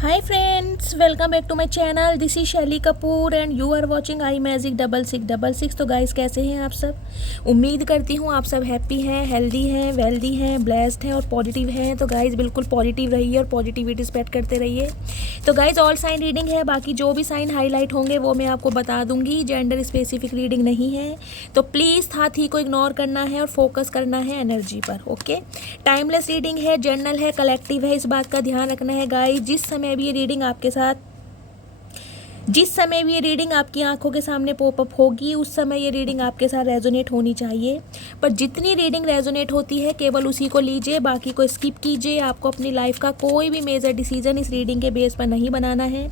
Hi friends, welcome back to my channel. This is Shaili Kapoor and you are watching I magic 6666। तो guys, कैसे हैं आप सब? उम्मीद करती हूँ आप सब हैप्पी हैं, हेल्दी हैं, वेल्दी हैं, ब्लेस्ड हैं और पॉजिटिव हैं। तो गाइस, बिल्कुल पॉजिटिव रहिए और पॉजिटिविटी स्प्रेड करते रहिए। तो गाइस, ऑल साइन रीडिंग है, बाकी जो भी साइन हाईलाइट होंगे वो मैं आपको बता दूंगी। जेंडर स्पेसिफिक रीडिंग नहीं है, तो प्लीज़ था थी को इग्नोर करना है और फोकस करना है एनर्जी पर। ओके, टाइमलेस रीडिंग है, जर्नल है, कलेक्टिव है, इस बात का ध्यान रखना है गाइस। जिस समय भी ये रीडिंग आपकी आंखों के सामने पॉपअप होगी, उस समय ये रीडिंग आपके साथ रेजोनेट होनी चाहिए। पर जितनी रीडिंग रेजोनेट होती है केवल उसी को लीजिए, बाकी को स्किप कीजिए। आपको अपनी लाइफ का कोई भी मेजर डिसीजन इस रीडिंग के बेस पर नहीं बनाना है।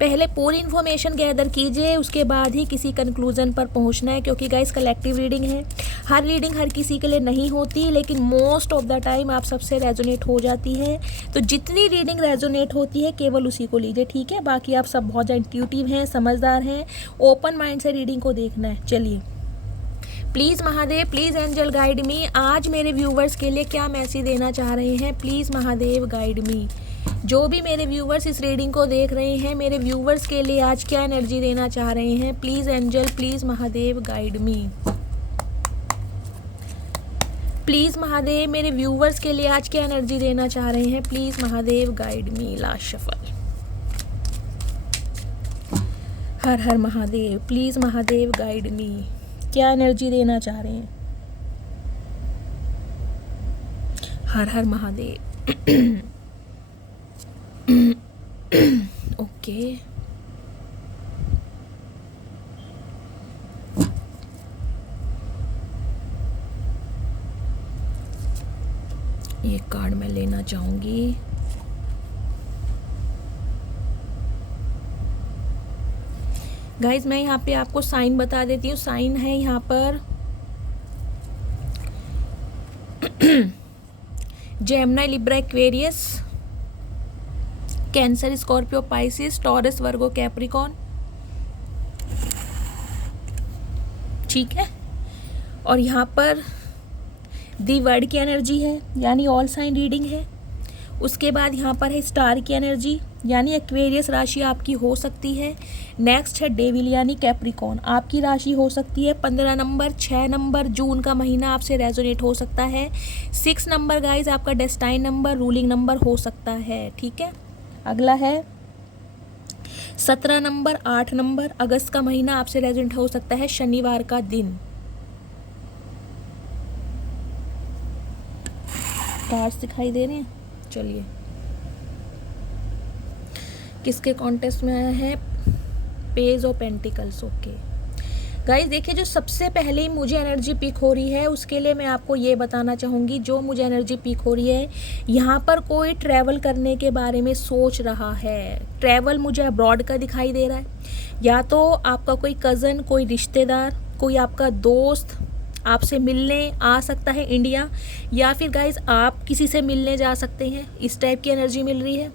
पहले पूरी इन्फॉर्मेशन गैदर कीजिए, उसके बाद ही किसी कंक्लूजन पर पहुंचना है, क्योंकि गाइस कलेक्टिव रीडिंग है। हर रीडिंग हर किसी के लिए नहीं होती, लेकिन मोस्ट ऑफ द टाइम आप सबसे रेजोनेट हो जाती है। तो जितनी रीडिंग रेजोनेट होती है केवल उसी को लीजिए, ठीक है? बाकी आप सब बहुत इंट्यूटिव हैं, समझदार हैं, ओपन माइंड से रीडिंग को देखना है। चलिए, please Mahadev, please angel guide me. आज मेरे व्यूवर्स के लिए क्या मैसेज देना चाह रहे हैं? प्लीज़ महादेव गाइड मी। जो भी मेरे व्यूवर्स इस रीडिंग को देख रहे हैं, मेरे व्यूवर्स के लिए आज क्या एनर्जी देना चाह रहे हैं? Please angel, please Mahadev guide me. Please Mahadev, मेरे व्यूवर्स के लिए आज क्या एनर्जी देना चाह रहे हैं? Please Mahadev guide me. Last shuffle. हर हर महादेव, प्लीज़ महादेव गाइड मी। क्या एनर्जी देना चाह रहे हैं? हर हर महादेव। ओके, ये कार्ड मैं लेना चाहूंगी। गाइज, मैं यहाँ पे आपको साइन बता देती हूँ। साइन है यहाँ पर Gemini, Libra, Aquarius, Cancer, Scorpio, Pisces, Taurus, Virgo, Capricorn. ठीक है, और यहाँ पर दी वर्ड की एनर्जी है, यानी ऑल साइन रीडिंग है। उसके बाद यहाँ पर है स्टार की एनर्जी, यानी एक्वेरियस राशि आपकी हो सकती है। नेक्स्ट है डेविल यानी कैप्रिकॉन, आपकी राशि हो सकती है 15 नंबर, 6 नंबर जून का महीना आपसे रेजोनेट हो सकता है। 6 नंबर गाइज आपका डेस्टाइन नंबर, रूलिंग नंबर हो सकता है। ठीक है, अगला है 17 नंबर, 8 नंबर, अगस्त का महीना आपसे रेजोनेट हो सकता है, शनिवार का दिन। कार्ड्स दिखाई दे रहे हैं? चलिए, किसके कॉन्टेस्ट में आया है? Page of pentacles. Okay guys, देखिए, जो सबसे पहले ही मुझे एनर्जी पिक हो रही है उसके लिए मैं आपको ये बताना चाहूँगी। जो मुझे एनर्जी पिक हो रही है, यहाँ पर कोई ट्रैवल करने के बारे में सोच रहा है। ट्रैवल मुझे अब्रॉड का दिखाई दे रहा है, या तो आपका कोई कज़न, कोई रिश्तेदार, कोई आपका दोस्त आपसे मिलने आ सकता है इंडिया, या फिर गाइज आप किसी से मिलने जा सकते हैं। इस टाइप की एनर्जी मिल रही है।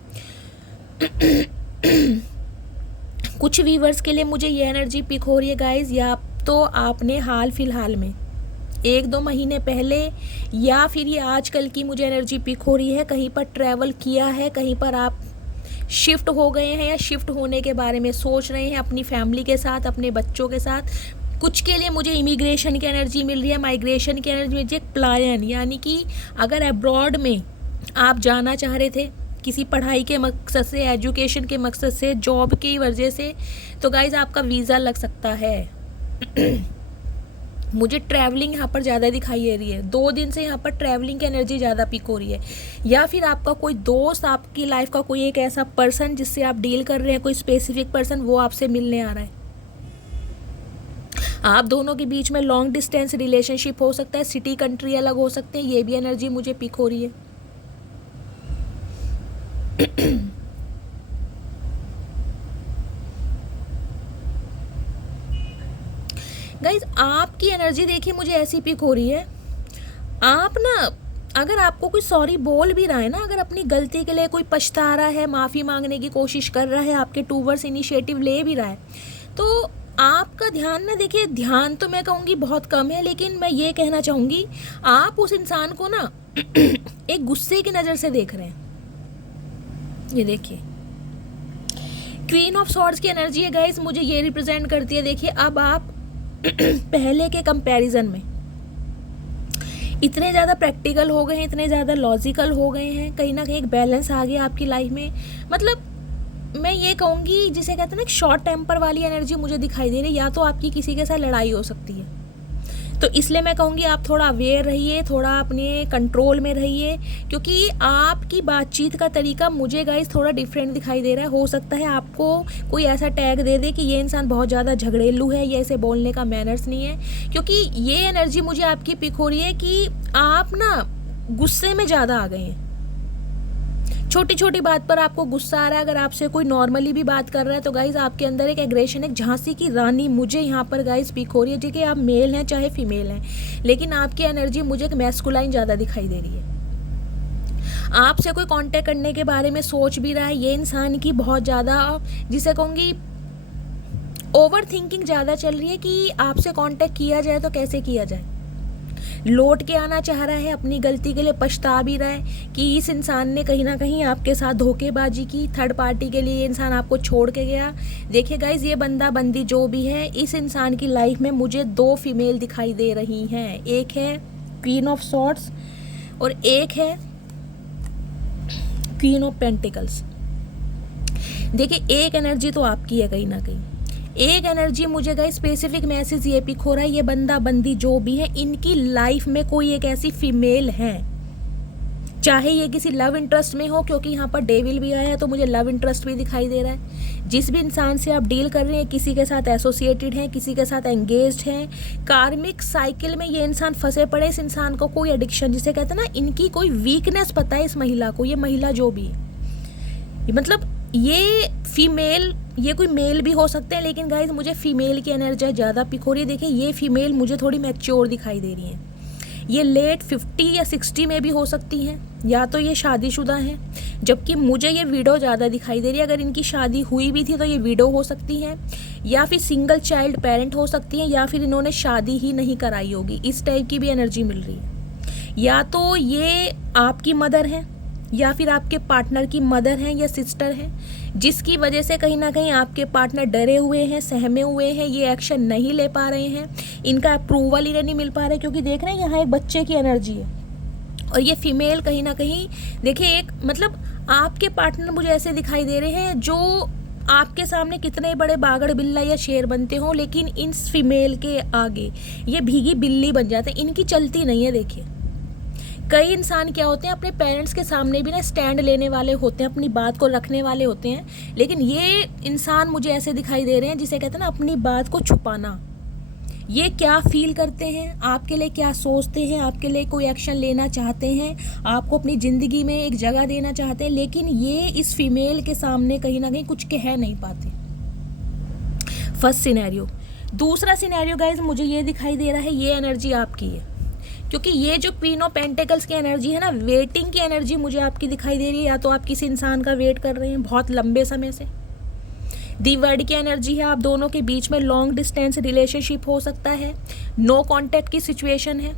कुछ व्यूवर्स के लिए मुझे ये एनर्जी पिक हो रही है गाइज, या तो आपने हाल फिलहाल में 1-2 महीने पहले, या फिर ये आजकल की मुझे एनर्जी पिक हो रही है, कहीं पर ट्रैवल किया है, कहीं पर आप शिफ्ट हो गए हैं या शिफ्ट होने के बारे में सोच रहे हैं अपनी फैमिली के साथ, अपने बच्चों के साथ। कुछ के लिए मुझे इमिग्रेशन की एनर्जी मिल रही है, माइग्रेशन की एनर्जी मिल रही है, प्लायन, यानी कि अगर अब्रॉड में आप जाना चाह रहे थे किसी पढ़ाई के मकसद से, एजुकेशन के मकसद से, जॉब की वजह से, तो गाइज आपका वीज़ा लग सकता है। मुझे ट्रैवलिंग यहाँ पर ज़्यादा दिखाई दे रही है। 2 दिन से यहाँ पर ट्रैवलिंग की एनर्जी ज़्यादा पिक हो रही है, या फिर आपका कोई दोस्त, आपकी लाइफ का कोई एक ऐसा पर्सन जिससे आप डील कर रहे हैं, कोई स्पेसिफिक पर्सन, वो आपसे मिलने आ रहा है। आप दोनों के बीच में लॉन्ग डिस्टेंस रिलेशनशिप हो सकता है, सिटी कंट्री अलग हो सकते हैं, ये भी एनर्जी मुझे पिक हो रही है। गाइज, आपकी एनर्जी देखिए मुझे ऐसी पिक हो रही है। आप ना, अगर आपको कोई सॉरी बोल भी रहा है ना, अगर अपनी गलती के लिए कोई पछता रहा है, माफ़ी मांगने की कोशिश कर रहा है, आपके टूवर्ड्स इनिशिएटिव ले भी रहा है, तो आपका ध्यान ना, देखिए ध्यान तो मैं कहूँगी बहुत कम है, लेकिन मैं ये कहना चाहूँगी आप उस इंसान को ना एक गुस्से की नज़र से देख रहे हैं। ये देखिए, क्वीन ऑफ सॉर्ड्स की एनर्जी है गाइस, मुझे ये रिप्रेजेंट करती है। देखिए अब आप पहले के कंपैरिजन में इतने ज़्यादा प्रैक्टिकल हो गए हैं, इतने ज़्यादा लॉजिकल हो गए हैं, कहीं ना कहीं एक बैलेंस आ गया आपकी लाइफ में। मतलब मैं ये कहूँगी जिसे कहते हैं ना, एक शॉर्ट टेम्पर वाली एनर्जी मुझे दिखाई दे रही है। या तो आपकी किसी के साथ लड़ाई हो सकती है, तो इसलिए मैं कहूँगी आप थोड़ा अवेयर रहिए, थोड़ा अपने कंट्रोल में रहिए, क्योंकि आपकी बातचीत का तरीका मुझे गाइस थोड़ा डिफरेंट दिखाई दे रहा है। हो सकता है आपको कोई ऐसा टैग दे दे कि ये इंसान बहुत ज़्यादा झगड़ेलू है, या इसे बोलने का मैनर्स नहीं है, क्योंकि ये एनर्जी मुझे आपकी पिक हो रही है कि आप ना गुस्से में ज़्यादा आ गए हैं। छोटी छोटी बात पर आपको गुस्सा आ रहा है। अगर आपसे कोई नॉर्मली भी बात कर रहा है तो गाइज आपके अंदर एक एग्रेशन, एक झांसी की रानी मुझे यहाँ पर गाइज पिक हो रही है। कि आप मेल हैं चाहे फीमेल हैं, लेकिन आपकी एनर्जी मुझे एक मैस्कुलाइन ज़्यादा दिखाई दे रही है। आपसे कोई कांटेक्ट करने के बारे में सोच भी रहा है, ये इंसान की बहुत ज़्यादा, जिसे कहूँगी ओवर थिंकिंग ज़्यादा चल रही है कि आपसे कांटेक्ट किया जाए तो कैसे किया जाए। लौट के आना चाह रहा है, अपनी गलती के लिए पछता भी रहा है कि इस इंसान ने कहीं ना कहीं आपके साथ धोखेबाजी की, थर्ड पार्टी के लिए ये इंसान आपको छोड़ के गया। देखिए गाइज, ये बंदा बंदी जो भी है, इस इंसान की लाइफ में मुझे 2 फीमेल दिखाई दे रही हैं। एक है क्वीन ऑफ सॉर्ड्स और एक है क्वीन ऑफ पेंटिकल्स। देखिए एक एनर्जी तो आपकी है कहीं ना कहीं, एक एनर्जी मुझे गाइस स्पेसिफिक मैसेज ये पिक हो रहा है, ये बंदा बंदी जो भी है, इनकी लाइफ में कोई एक ऐसी फीमेल है, चाहे ये किसी लव इंटरेस्ट में हो, क्योंकि यहाँ पर डेविल भी आया है तो मुझे लव इंटरेस्ट भी दिखाई दे रहा है। जिस भी इंसान से आप डील कर रहे हैं, किसी के साथ एसोसिएटेड हैं, किसी के साथ एंगेज्ड हैं, कार्मिक साइकिल में ये इंसान फंसे पड़े। इस इंसान को कोई एडिक्शन, जिसे कहते हैं ना, इनकी कोई वीकनेस पता है इस महिला को। ये महिला जो भी है, मतलब ये फीमेल, ये कोई मेल भी हो सकते हैं, लेकिन गाइज मुझे फीमेल की एनर्जी ज़्यादा पिक हो रही है। देखिए ये फीमेल मुझे थोड़ी मैच्योर दिखाई दे रही है। ये लेट 50 या 60 में भी हो सकती हैं, या तो ये शादीशुदा हैं, जबकि मुझे ये विडो ज़्यादा दिखाई दे रही है। अगर इनकी शादी हुई भी थी तो ये विडो हो सकती हैं, या फिर सिंगल चाइल्ड पेरेंट हो सकती हैं, या फिर इन्होंने शादी ही नहीं कराई होगी। इस टाइप की भी एनर्जी मिल रही है। या तो ये आपकी मदर हैं, या फिर आपके पार्टनर की मदर हैं या सिस्टर हैं, जिसकी वजह से कहीं ना कहीं आपके पार्टनर डरे हुए हैं, सहमे हुए हैं, ये एक्शन नहीं ले पा रहे हैं, इनका अप्रूवल ही नहीं मिल पा रहा है। क्योंकि देख रहे हैं यहाँ एक बच्चे की एनर्जी है, और ये फीमेल कहीं ना कहीं, देखिए एक, मतलब आपके पार्टनर मुझे ऐसे दिखाई दे रहे हैं जो आपके सामने कितने बड़े बागड़ बिल्ला या शेर बनते हों, लेकिन इन फीमेल के आगे ये भीगी बिल्ली बन जाते हैं, इनकी चलती नहीं है। देखिए कई इंसान क्या होते हैं, अपने पेरेंट्स के सामने भी ना स्टैंड लेने वाले होते हैं, अपनी बात को रखने वाले होते हैं, लेकिन ये इंसान मुझे ऐसे दिखाई दे रहे हैं जिसे कहते हैं ना अपनी बात को छुपाना। ये क्या फील करते हैं, आपके लिए क्या सोचते हैं, आपके लिए कोई एक्शन लेना चाहते हैं, आपको अपनी ज़िंदगी में एक जगह देना चाहते हैं, लेकिन ये इस फीमेल के सामने कहीं ना कहीं कुछ कह नहीं पाते। First scenario. दूसरा सिनेरियो गाइज मुझे ये दिखाई दे रहा है, ये एनर्जी आपकी है, क्योंकि ये जो क्वीन ऑफ पेंटिकल्स की एनर्जी है ना, वेटिंग की एनर्जी मुझे आपकी दिखाई दे रही है। या तो आप किसी इंसान का वेट कर रहे हैं बहुत लंबे समय से। दी वर्ड की एनर्जी है, आप दोनों के बीच में लॉन्ग डिस्टेंस रिलेशनशिप हो सकता है, नो कांटेक्ट की सिचुएशन है।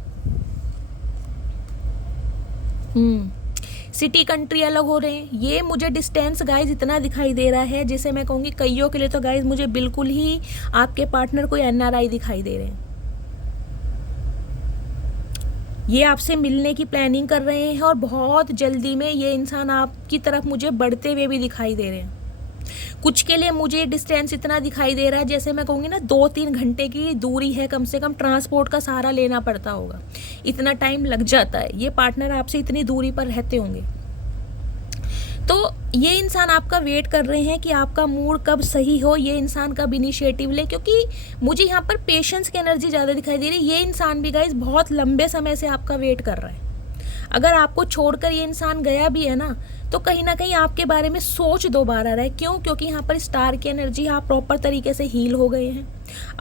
सिटी कंट्री अलग हो रहे हैं। ये मुझे डिस्टेंस गाइज इतना दिखाई दे रहा है, जिसे मैं कहूँगी कईयों के लिए तो गाइज मुझे बिल्कुल ही आपके पार्टनर कोई NRI दिखाई दे रहे हैं। ये आपसे मिलने की प्लानिंग कर रहे हैं, और बहुत जल्दी में ये इंसान आपकी तरफ मुझे बढ़ते हुए भी दिखाई दे रहे हैं। कुछ के लिए मुझे डिस्टेंस इतना दिखाई दे रहा है, जैसे मैं कहूँगी ना 2-3 घंटे की दूरी है, कम से कम ट्रांसपोर्ट का सहारा लेना पड़ता होगा, इतना टाइम लग जाता है। ये पार्टनर आपसे इतनी दूरी पर रहते होंगे, तो ये इंसान आपका वेट कर रहे हैं कि आपका मूड कब सही हो, ये इंसान कब इनिशिएटिव ले, क्योंकि मुझे यहाँ पर पेशेंस की एनर्जी ज़्यादा दिखाई दे रही है। ये इंसान भी गाइस बहुत लंबे समय से आपका वेट कर रहा है। अगर आपको छोड़कर ये इंसान गया भी है ना, तो कहीं ना कहीं आपके बारे में सोच दोबारा रहा है। क्यों? क्योंकि यहाँ पर स्टार की एनर्जी, आप प्रॉपर तरीके से हील हो गए हैं,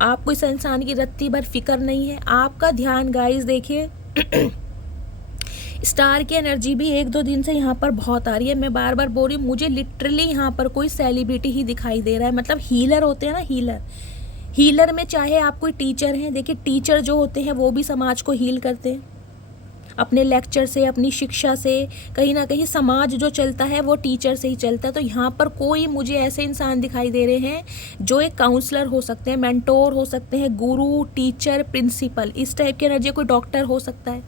आपको इस इंसान की रत्ती भर फिक्र नहीं है। आपका ध्यान गाइस देखिए स्टार की एनर्जी भी 1-2 दिन से यहाँ पर बहुत आ रही है। मैं बार बार बोल रही हूँ, मुझे लिटरली यहाँ पर कोई सेलिब्रिटी ही दिखाई दे रहा है। मतलब हीलर होते हैं ना, हीलर में चाहे आप कोई टीचर हैं, देखिए टीचर जो होते हैं वो भी समाज को हील करते हैं। अपने लेक्चर से, अपनी शिक्षा से, कहीं ना कहीं समाज जो चलता है वो टीचर से ही चलता है। तो यहाँ पर कोई मुझे ऐसे इंसान दिखाई दे रहे हैं जो एक काउंसलर हो सकते हैं, मेंटोर हो सकते हैं, गुरु, टीचर, प्रिंसिपल, इस टाइप की एनर्जी। कोई डॉक्टर हो सकता है।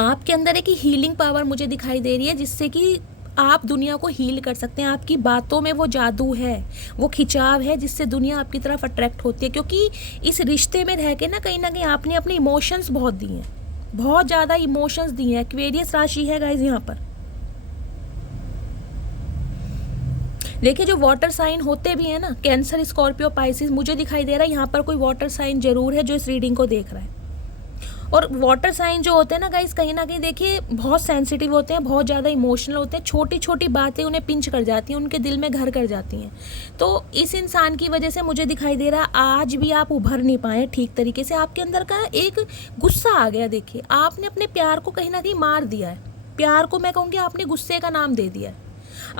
आपके अंदर एक हीलिंग पावर मुझे दिखाई दे रही है जिससे कि आप दुनिया को हील कर सकते हैं। आपकी बातों में वो जादू है, वो खिंचाव है जिससे दुनिया आपकी तरफ अट्रैक्ट होती है। क्योंकि इस रिश्ते में रह के ना कहीं आपने अपने इमोशंस बहुत दिए हैं, बहुत ज़्यादा इमोशंस दिए हैं। एक्वेरियस राशि है गाइज यहाँ पर। देखिए जो वाटर साइन होते भी हैं ना, कैंसर, स्कॉर्पियो, पाइसिस, मुझे दिखाई दे रहा है यहाँ पर कोई वाटर साइन जरूर है जो इस रीडिंग को देख रहा है। और वाटर साइन जो होते हैं ना गाइस, कहीं ना कहीं देखिए बहुत सेंसिटिव होते हैं, बहुत ज़्यादा इमोशनल होते हैं। छोटी छोटी बातें उन्हें पिंच कर जाती हैं, उनके दिल में घर कर जाती हैं। तो इस इंसान की वजह से मुझे दिखाई दे रहा आज भी आप उभर नहीं पाए ठीक तरीके से। आपके अंदर का एक गुस्सा आ गया। देखिए आपने अपने प्यार को कहीं ना कहीं मार दिया है। प्यार को मैं कहूँगी आपने गुस्से का नाम दे दिया है।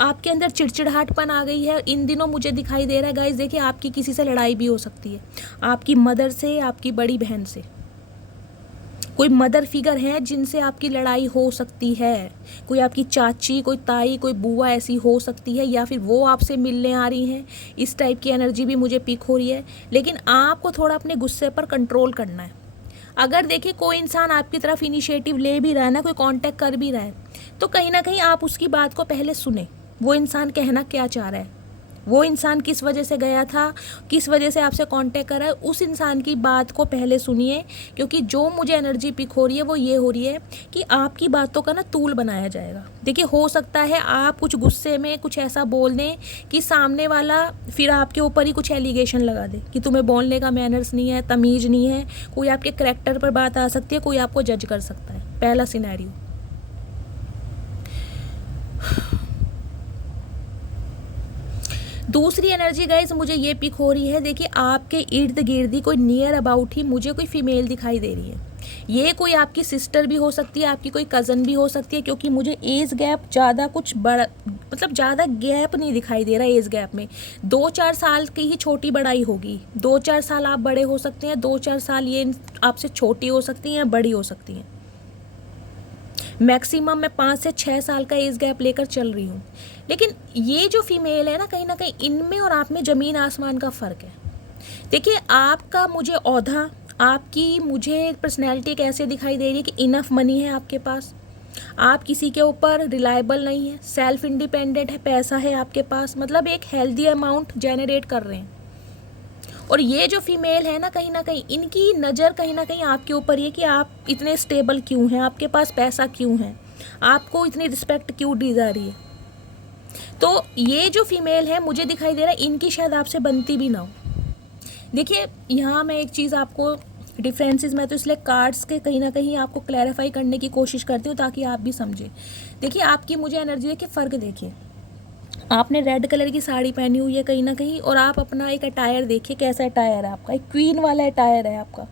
आपके अंदर चिड़चिड़ाहटपन आ गई है। इन दिनों मुझे दिखाई दे रहा है गाइस, देखिए आपकी किसी से लड़ाई भी हो सकती है, आपकी मदर से, आपकी बड़ी बहन से। कोई मदर फिगर है जिनसे आपकी लड़ाई हो सकती है। कोई आपकी चाची, कोई ताई, कोई बुआ ऐसी हो सकती है, या फिर वो आपसे मिलने आ रही हैं। इस टाइप की एनर्जी भी मुझे पिक हो रही है। लेकिन आपको थोड़ा अपने गुस्से पर कंट्रोल करना है। अगर देखिए कोई इंसान आपकी तरफ इनिशिएटिव ले भी रहा है ना, कोई कांटेक्ट कर भी रहा है, तो कहीं ना कहीं आप उसकी बात को पहले सुने। वो इंसान कहना क्या चाह रहा है, वो इंसान किस वजह से गया था, किस वजह से आपसे कांटेक्ट कर रहा है, उस इंसान की बात को पहले सुनिए। क्योंकि जो मुझे एनर्जी पिक हो रही है वो ये हो रही है कि आपकी बातों का ना तूल बनाया जाएगा। देखिए हो सकता है आप कुछ गुस्से में कुछ ऐसा बोल दें कि सामने वाला फिर आपके ऊपर ही कुछ एलिगेशन लगा दे कि तुम्हें बोलने का मैनर्स नहीं है, तमीज़ नहीं है। कोई आपके करैक्टर पर बात आ सकती है, कोई आपको जज कर सकता है। पहला सिनेरियो। दूसरी एनर्जी गाइज मुझे ये पिक हो रही है, देखिए आपके इर्द गिर्द ही कोई नियर अबाउट ही मुझे कोई फीमेल दिखाई दे रही है। ये कोई आपकी सिस्टर भी हो सकती है, आपकी कोई कज़न भी हो सकती है। क्योंकि मुझे एज गैप ज़्यादा कुछ बड़ा, मतलब ज़्यादा गैप नहीं दिखाई दे रहा है। एज गैप में 2-4 साल की ही छोटी बड़ाई होगी। 2-4 साल आप बड़े हो सकते हैं, 2-4 साल ये आपसे छोटी हो सकती हैं या बड़ी हो सकती हैं। मैक्सिमम मैं 5 से 6 साल का एज गैप लेकर चल रही हूँ। लेकिन ये जो फीमेल है ना, कहीं ना कहीं इनमें और आप में ज़मीन आसमान का फ़र्क है। देखिए आपका मुझे औहदा, आपकी मुझे पर्सनैलिटी कैसे दिखाई दे रही है कि इनफ मनी है आपके पास, आप किसी के ऊपर रिलायबल नहीं है, सेल्फ इंडिपेंडेंट है, पैसा है आपके पास, मतलब एक हेल्दी अमाउंट जनरेट कर रहे हैं। और ये जो फीमेल है ना कहीं इनकी नज़र कहीं ना कहीं आपके ऊपर ये कि आप इतने स्टेबल क्यों हैं, आपके पास पैसा क्यों है, आपको इतनी रिस्पेक्ट क्यों दी जा रही है। तो ये जो फीमेल है मुझे दिखाई दे रहा है इनकी शायद आपसे बनती भी ना हो। देखिए यहाँ मैं एक चीज़ आपको डिफरेंसेस, मैं तो इसलिए कार्ड्स के कहीं ना कहीं आपको क्लैरिफाई करने की कोशिश करती हूँ ताकि आप भी समझें। देखिए आपकी मुझे एनर्जी देखिए, फ़र्क देखिए, आपने रेड कलर की साड़ी पहनी हुई है कहीं ना कहीं, और आप अपना एक अटायर देखिए कैसा अटायर है आपका, एक क्वीन वाला अटायर है आपका।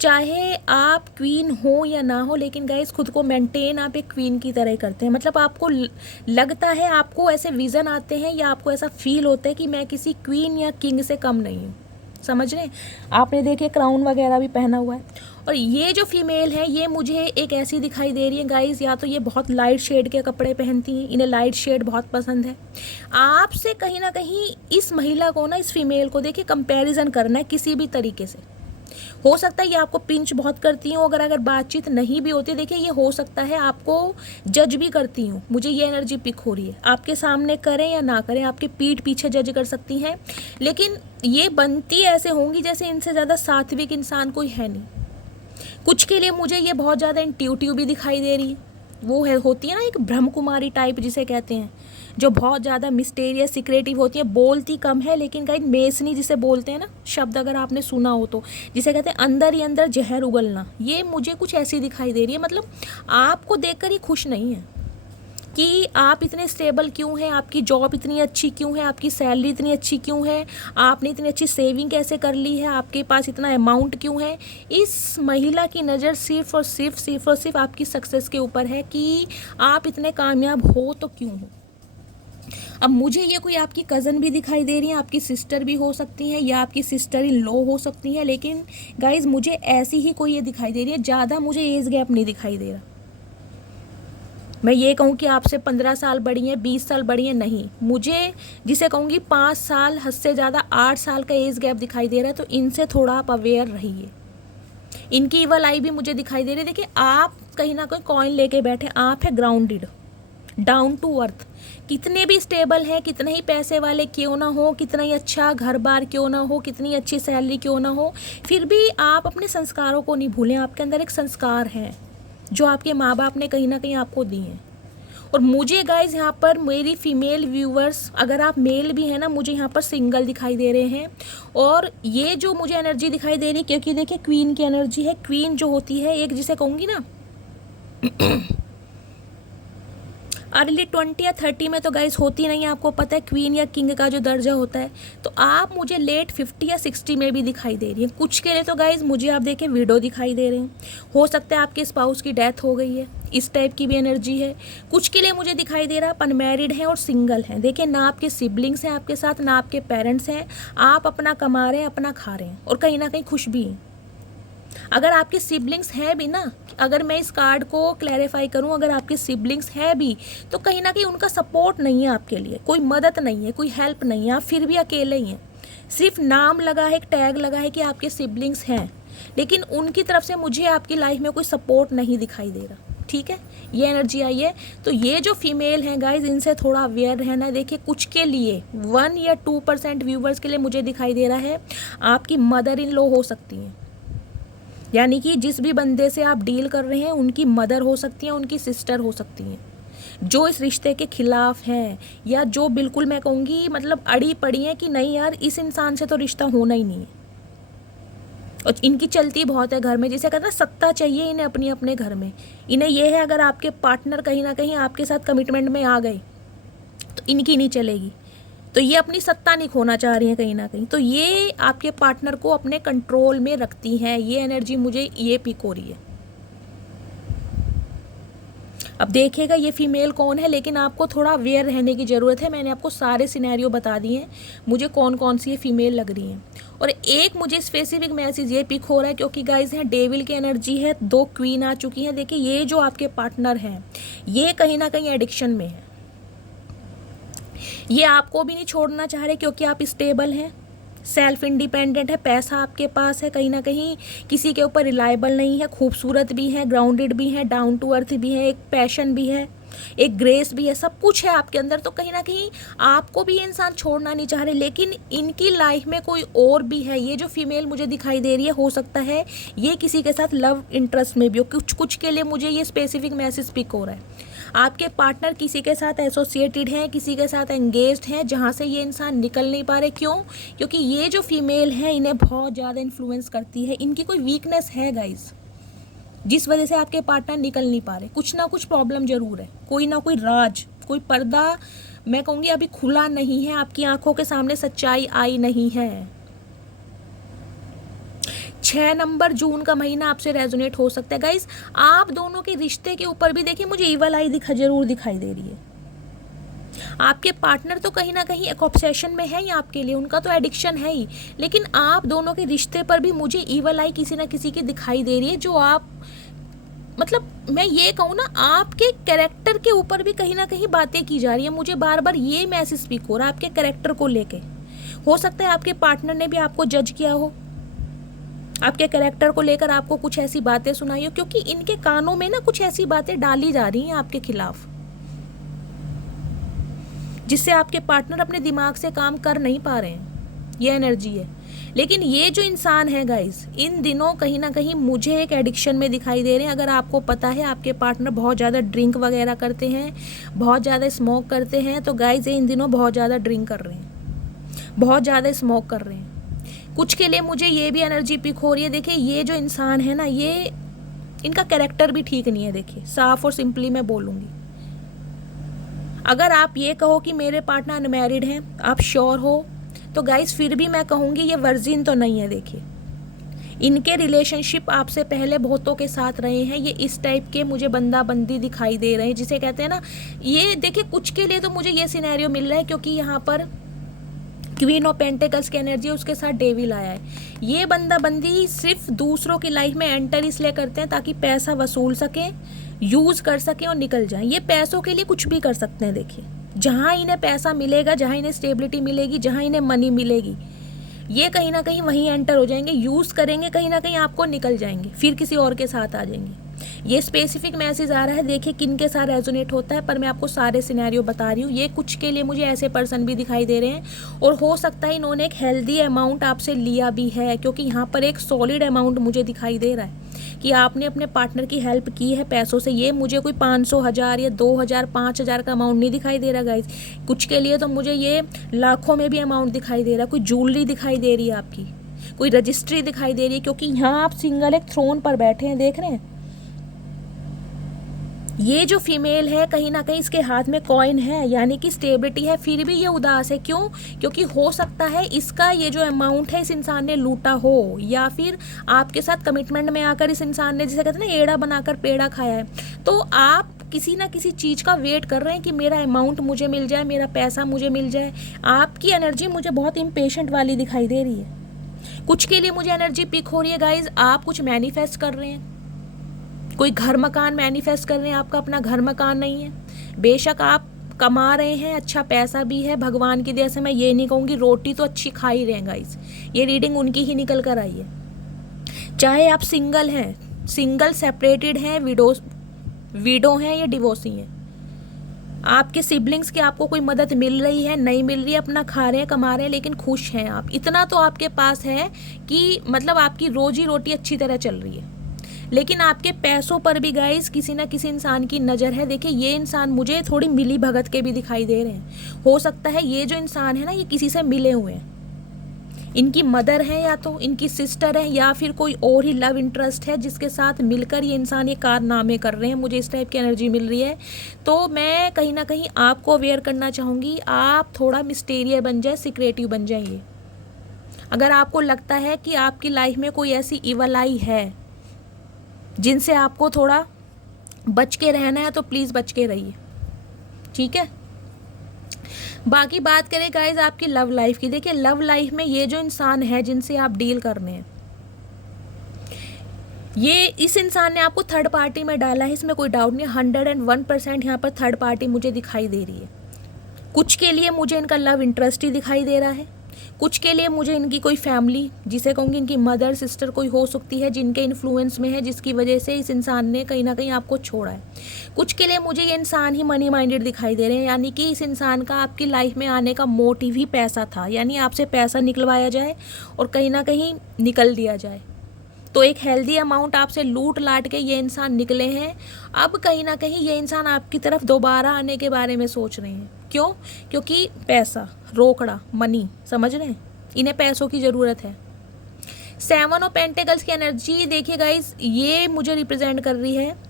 चाहे आप क्वीन हो या ना हो, लेकिन गाइस खुद को मेंटेन आप एक क्वीन की तरह करते हैं। मतलब आपको लगता है, आपको ऐसे विज़न आते हैं या आपको ऐसा फील होता है कि मैं किसी क्वीन या किंग से कम नहीं हूँ। समझ रहे हैं? आपने देखिए क्राउन वगैरह भी पहना हुआ है। और ये जो फीमेल है ये मुझे एक ऐसी दिखाई दे रही है गाइस, या तो ये बहुत लाइट शेड के कपड़े पहनती हैं, इन्हें लाइट शेड बहुत पसंद है। आपसे कहीं ना कहीं इस महिला को ना, इस फीमेल को देखिए कंपैरिजन करना है किसी भी तरीके से। हो सकता है ये आपको पिंच बहुत करती हूँ, अगर बातचीत नहीं भी होती, देखिए ये हो सकता है आपको जज भी करती हूँ। मुझे ये एनर्जी पिक हो रही है, आपके सामने करें या ना करें, आपके पीठ पीछे जज कर सकती हैं। लेकिन ये बनती ऐसे होंगी जैसे इनसे ज़्यादा सात्विक इंसान कोई है नहीं। कुछ के लिए मुझे ये बहुत ज़्यादा इंट्यूटिव भी दिखाई दे रही है। वो है होती है ना एक ब्रह्म कुमारी टाइप जिसे कहते हैं, जो बहुत ज़्यादा मिस्टेरियस सिक्रेटिव होती है, बोलती कम है लेकिन गाइड मेसनी जिसे बोलते हैं ना शब्द, अगर आपने सुना हो तो, जिसे कहते हैं अंदर ही अंदर जहर उगलना, ये मुझे कुछ ऐसी दिखाई दे रही है। मतलब आपको देखकर ही खुश नहीं है कि आप इतने स्टेबल क्यों हैं, आपकी जॉब इतनी अच्छी क्यों है, आपकी सैलरी इतनी अच्छी क्यों है, आपने इतनी अच्छी सेविंग कैसे कर ली है, आपके पास इतना अमाउंट क्यों है। इस महिला की नज़र सिर्फ और सिर्फ आपकी सक्सेस के ऊपर है कि आप इतने कामयाब हो तो क्यों हो। अब मुझे ये कोई आपकी कज़न भी दिखाई दे रही है, आपकी सिस्टर भी हो सकती हैं या आपकी सिस्टर इन लॉ हो सकती हैं, लेकिन गाइज मुझे ऐसी ही कोई ये दिखाई दे रही है, ज़्यादा मुझे एज गैप नहीं दिखाई दे रहा। मैं ये कहूँ कि आपसे 15 साल बड़ी हैं, 20 साल बड़ी हैं, नहीं, मुझे जिसे कहूँगी 5 साल, हद से ज़्यादा 8 साल का एज गैप दिखाई दे रहा है। तो इनसे थोड़ा आप अवेयर रहिए। इनकी इवल आई भी मुझे दिखाई दे रही है। देखिए, आप कहीं ना कहीं कॉइन लेके बैठे, आप है ग्राउंडेड, डाउन टू अर्थ। कितने भी स्टेबल हैं, कितने ही पैसे वाले क्यों ना हो, कितना ही अच्छा घर बार क्यों ना हो, कितनी अच्छी सैलरी क्यों ना हो, फिर भी आप अपने संस्कारों को नहीं भूलें। आपके अंदर एक संस्कार है जो आपके माँ बाप ने कहीं ना कहीं आपको दिए हैं। और मुझे गाइज यहाँ पर मेरी फीमेल व्यूवर्स, अगर आप मेल भी हैं ना, मुझे यहाँ पर सिंगल दिखाई दे रहे हैं। और ये जो मुझे एनर्जी दिखाई दे रही है, क्योंकि देखिए क्वीन की एनर्जी है। क्वीन जो होती है एक, जिसे कहूँगी ना अर्ली 20 या 30 में तो गाइस होती नहीं है, आपको पता है क्वीन या किंग का जो दर्जा होता है। तो आप मुझे लेट 50 या 60 में भी दिखाई दे रही है। कुछ के लिए तो गाइस मुझे आप देखें विडो दिखाई दे रहे हैं, हो सकता है आपके स्पाउस की डेथ हो गई है, इस टाइप की भी एनर्जी है। कुछ के लिए मुझे दिखाई दे रहा है अनमैरिड है और सिंगल हैं। देखिए, ना आपके सिबलिंग्स हैं आपके साथ, ना आपके पेरेंट्स हैं, आप अपना कमा रहे हैं, अपना खा रहे हैं और कहीं ना कहीं खुश भी हैं। अगर आपके सिबलिंग्स हैं भी ना, अगर मैं इस कार्ड को क्लैरिफाई करूं, अगर आपके सिबलिंग्स हैं भी तो कहीं ना कहीं उनका सपोर्ट नहीं है आपके लिए, कोई मदद नहीं है, कोई हेल्प नहीं है, आप फिर भी अकेले ही हैं। सिर्फ नाम लगा है, एक टैग लगा है कि आपके सिबलिंग्स हैं, लेकिन उनकी तरफ से मुझे आपकी लाइफ में कोई सपोर्ट नहीं दिखाई दे रहा। ठीक है, ये एनर्जी आई है। तो ये जो फीमेल हैं गाइज, इनसे थोड़ा अवेयर रहना है। देखिए, कुछ के लिए 1 या 2% व्यूवर्स के लिए मुझे दिखाई दे रहा है आपकी मदर इन लॉ हो सकती हैं, यानी कि जिस भी बंदे से आप डील कर रहे हैं उनकी मदर हो सकती हैं, उनकी सिस्टर हो सकती हैं, जो इस रिश्ते के खिलाफ हैं, या जो बिल्कुल मैं कहूँगी मतलब अड़ी पड़ी हैं कि नहीं यार, इस इंसान से तो रिश्ता होना ही नहीं है। और इनकी चलती बहुत है घर में, जिसे कहते हैं सत्ता चाहिए इन्हें अपनी अपने घर में। इन्हें यह है अगर आपके पार्टनर कहीं ना कहीं आपके साथ कमिटमेंट में आ गए तो इनकी नहीं चलेगी। तो ये अपनी सत्ता नहीं खोना चाह रही हैं कहीं ना कहीं, तो ये आपके पार्टनर को अपने कंट्रोल में रखती हैं। ये एनर्जी मुझे ये पिक हो रही है। अब देखिएगा ये फीमेल कौन है, लेकिन आपको थोड़ा अवेयर रहने की ज़रूरत है। मैंने आपको सारे सिनेरियो बता दिए हैं मुझे कौन कौन सी ये फीमेल लग रही हैं। और एक मुझे स्पेसिफिक मैसेज ये पिक हो रहा है, क्योंकि गाइज हैं डेविल की एनर्जी है, 2 क्वीन आ चुकी हैं। देखिए, ये जो आपके पार्टनर हैं ये कहीं ना कहीं एडिक्शन में है, ये आपको भी नहीं छोड़ना चाह रहे, क्योंकि आप स्टेबल हैं, सेल्फ इंडिपेंडेंट है, पैसा आपके पास है, कहीं ना कहीं किसी के ऊपर रिलायबल नहीं है, खूबसूरत भी है, ग्राउंडेड भी है, डाउन टू अर्थ भी है, एक पैशन भी है, एक ग्रेस भी है, सब कुछ है आपके अंदर। तो कहीं ना कहीं आपको भी ये इंसान छोड़ना नहीं चाह रहे, लेकिन इनकी लाइफ में कोई और भी है। ये जो फीमेल मुझे दिखाई दे रही है, हो सकता है ये किसी के साथ लव इंटरेस्ट में भी हो। कुछ के लिए मुझे ये स्पेसिफिक मैसेज पिक हो रहा है, आपके पार्टनर किसी के साथ एसोसिएटेड हैं, किसी के साथ एंगेज्ड हैं, जहाँ से ये इंसान निकल नहीं पा रहे। क्यों? क्योंकि ये जो फीमेल है इन्हें बहुत ज़्यादा इन्फ्लुएंस करती है। इनकी कोई वीकनेस है गाइज, जिस वजह से आपके पार्टनर निकल नहीं पा रहे। कुछ ना कुछ प्रॉब्लम ज़रूर है, कोई ना कोई राज, कोई पर्दा मैं कहूँगी अभी खुला नहीं है, आपकी आंखों के सामने सच्चाई आई नहीं है। 6 नंबर जून का महीना आपसे रेजोनेट हो सकता है गाइस। आप दोनों के रिश्ते के ऊपर भी देखिए मुझे ईवल आई जरूर दिखाई दे रही है। आपके पार्टनर तो कहीं ना कहीं एक ऑब्सेशन में है या आपके लिए, उनका तो एडिक्शन है ही, लेकिन आप दोनों के रिश्ते पर भी मुझे ईवल आई किसी ना किसी की दिखाई दे रही है, जो आप मतलब मैं ये कहूँ ना, आपके कैरेक्टर के ऊपर भी कहीं ना कहीं बातें की जा रही है। मुझे बार बार ये मैसेज स्पीक हो रहा है आपके कैरेक्टर को लेके। हो सकता है आपके पार्टनर ने भी आपको जज किया हो, आपके कैरेक्टर को लेकर आपको कुछ ऐसी बातें सुनाई हो, क्योंकि इनके कानों में ना कुछ ऐसी बातें डाली जा रही हैं आपके खिलाफ, जिससे आपके पार्टनर अपने दिमाग से काम कर नहीं पा रहे हैं। ये एनर्जी है। लेकिन ये जो इंसान है गाइस, इन दिनों कहीं ना कहीं मुझे एक एडिक्शन में दिखाई दे रहे हैं। अगर आपको पता है आपके पार्टनर बहुत ज़्यादा ड्रिंक वगैरह करते हैं, बहुत ज़्यादा स्मोक करते हैं, तो गाइस ये इन दिनों बहुत ज़्यादा ड्रिंक कर रहे हैं, बहुत ज़्यादा स्मोक कर रहे हैं। कुछ के लिए मुझे ये भी एनर्जी पिक हो रही है। देखिए, ये जो इंसान है ना, ये इनका कैरेक्टर भी ठीक नहीं है। देखिए, साफ और सिंपली मैं बोलूँगी, अगर आप ये कहो कि मेरे पार्टनर अनमैरिड हैं, आप श्योर हो, तो गाइस फिर भी मैं कहूँगी ये वर्जिन तो नहीं है। देखिए, इनके रिलेशनशिप आपसे पहले बहुतों के साथ रहे हैं, ये इस टाइप के मुझे बंदा बंदी दिखाई दे रहे हैं, जिसे कहते हैं ना, ये देखिए कुछ के लिए तो मुझे ये सिनेरियो मिल रहा है क्योंकि यहाँ पर क्वीन ऑफ पेंटिकल्स की एनर्जी, उसके साथ डेविल आया है। ये बंदा बंदी सिर्फ दूसरों की लाइफ में एंटर इसलिए करते हैं ताकि पैसा वसूल सकें, यूज़ कर सकें और निकल जाएं। ये पैसों के लिए कुछ भी कर सकते हैं। देखिए जहाँ इन्हें पैसा मिलेगा, जहाँ इन्हें स्टेबिलिटी मिलेगी, जहाँ इन्हें मनी मिलेगी, ये कहीं ना कहीं वहीं एंटर हो जाएंगे, यूज़ करेंगे कहीं ना कहीं आपको, निकल जाएंगे, फिर किसी और के साथ आ जाएंगे। ये स्पेसिफिक मैसेज आ रहा है, देखिए किन के साथ रेजोनेट होता है, पर मैं आपको सारे सिनेरियो बता रही हूँ। ये कुछ के लिए मुझे ऐसे पर्सन भी दिखाई दे रहे हैं और हो सकता है इन्होंने एक हेल्दी अमाउंट आपसे लिया भी है, क्योंकि यहाँ पर एक सॉलिड अमाउंट मुझे दिखाई दे रहा है कि आपने अपने पार्टनर की हेल्प की है पैसों से। ये मुझे कोई 500, 1000 या 2000, 5000 का अमाउंट नहीं दिखाई दे रहा गाइज। कुछ के लिए तो मुझे ये लाखों में भी अमाउंट दिखाई दे रहा है। कोई ज्वेलरी दिखाई दे रही है आपकी, कोई रजिस्ट्री दिखाई दे रही है, क्योंकि यहाँ आप सिंगल एक थ्रोन पर बैठे हैं, देख रहे हैं। ये जो फीमेल है कहीं ना कहीं इसके हाथ में कॉइन है, यानी कि स्टेबिलिटी है, फिर भी ये उदास है। क्यों? क्योंकि हो सकता है इसका ये जो अमाउंट है इस इंसान ने लूटा हो, या फिर आपके साथ कमिटमेंट में आकर इस इंसान ने, जिसे कहते हैं ना, एड़ा बनाकर पेड़ा खाया है। तो आप किसी ना किसी चीज़ का वेट कर रहे हैं कि मेरा अमाउंट मुझे मिल जाए, मेरा पैसा मुझे मिल जाए। आपकी एनर्जी मुझे बहुत इम्पेशेंट वाली दिखाई दे रही है। कुछ के लिए मुझे एनर्जी पिक हो रही है गाइज, आप कुछ मैनिफेस्ट कर रहे हैं, कोई घर मकान मैनिफेस्ट कर रहे हैं। आपका अपना घर मकान नहीं है, बेशक आप कमा रहे हैं, अच्छा पैसा भी है, भगवान की दया से मैं ये नहीं कहूँगी, रोटी तो अच्छी खा ही रहे हैं गाइस। ये रीडिंग उनकी ही निकल कर आई है। चाहे आप सिंगल हैं, सिंगल सेपरेटेड हैं, विडो हैं या डिवोर्सी हैं, आपके सिबलिंग्स की आपको कोई मदद मिल रही है, नहीं मिल रही है, अपना खा रहे हैं, कमा रहे हैं, लेकिन खुश हैं आप। इतना तो आपके पास है कि मतलब आपकी रोजी रोटी अच्छी तरह चल रही है। लेकिन आपके पैसों पर भी गाइस किसी ना किसी इंसान की नज़र है। देखिए ये इंसान मुझे थोड़ी मिली भगत के भी दिखाई दे रहे हैं। हो सकता है ये जो इंसान है ना, ये किसी से मिले हुए हैं, इनकी मदर है या तो इनकी सिस्टर है, या फिर कोई और ही लव इंटरेस्ट है जिसके साथ मिलकर ये इंसान ये कारनामे कर रहे हैं। मुझे इस टाइप की एनर्जी मिल रही है। तो मैं कहीं ना कहीं आपको अवेयर करना चाहूँगी, आप थोड़ा मिस्टीरियस बन जाए, सीक्रेटिव बन जाइए। अगर आपको लगता है कि आपकी लाइफ में कोई ऐसी इवल आई है जिनसे आपको थोड़ा बच के रहना है, तो प्लीज़ बच के रहिए, ठीक है। बाकी बात करें गाइज आपकी लव लाइफ की। देखिए लव लाइफ में ये जो इंसान है जिनसे आप डील कर रहे हैं, ये इस इंसान ने आपको थर्ड पार्टी में डाला है, इसमें कोई डाउट नहीं। 101% यहाँ पर थर्ड पार्टी मुझे दिखाई दे रही है। कुछ के लिए मुझे इनका लव इंटरेस्ट ही दिखाई दे रहा है, कुछ के लिए मुझे इनकी कोई फैमिली, जिसे कहूँगी इनकी मदर सिस्टर कोई हो सकती है, जिनके इन्फ्लुएंस में है, जिसकी वजह से इस इंसान ने कहीं ना कहीं आपको छोड़ा है। कुछ के लिए मुझे ये इंसान ही मनी माइंडेड दिखाई दे रहे हैं, यानी कि इस इंसान का आपकी लाइफ में आने का मोटिव ही पैसा था, यानी आपसे पैसा निकलवाया जाए और कहीं ना कहीं निकल दिया जाए। तो एक हेल्दी अमाउंट आपसे लूट लाट के ये इंसान निकले हैं। अब कहीं ना कहीं ये इंसान आपकी तरफ दोबारा आने के बारे में सोच रहे हैं। क्यों? क्योंकि पैसा, रोकड़ा, मनी, समझ रहे हैं, इन्हें पैसों की ज़रूरत है। 7 ऑफ पेंटिकल्स की एनर्जी देखिए गाइस, ये मुझे रिप्रेजेंट कर रही है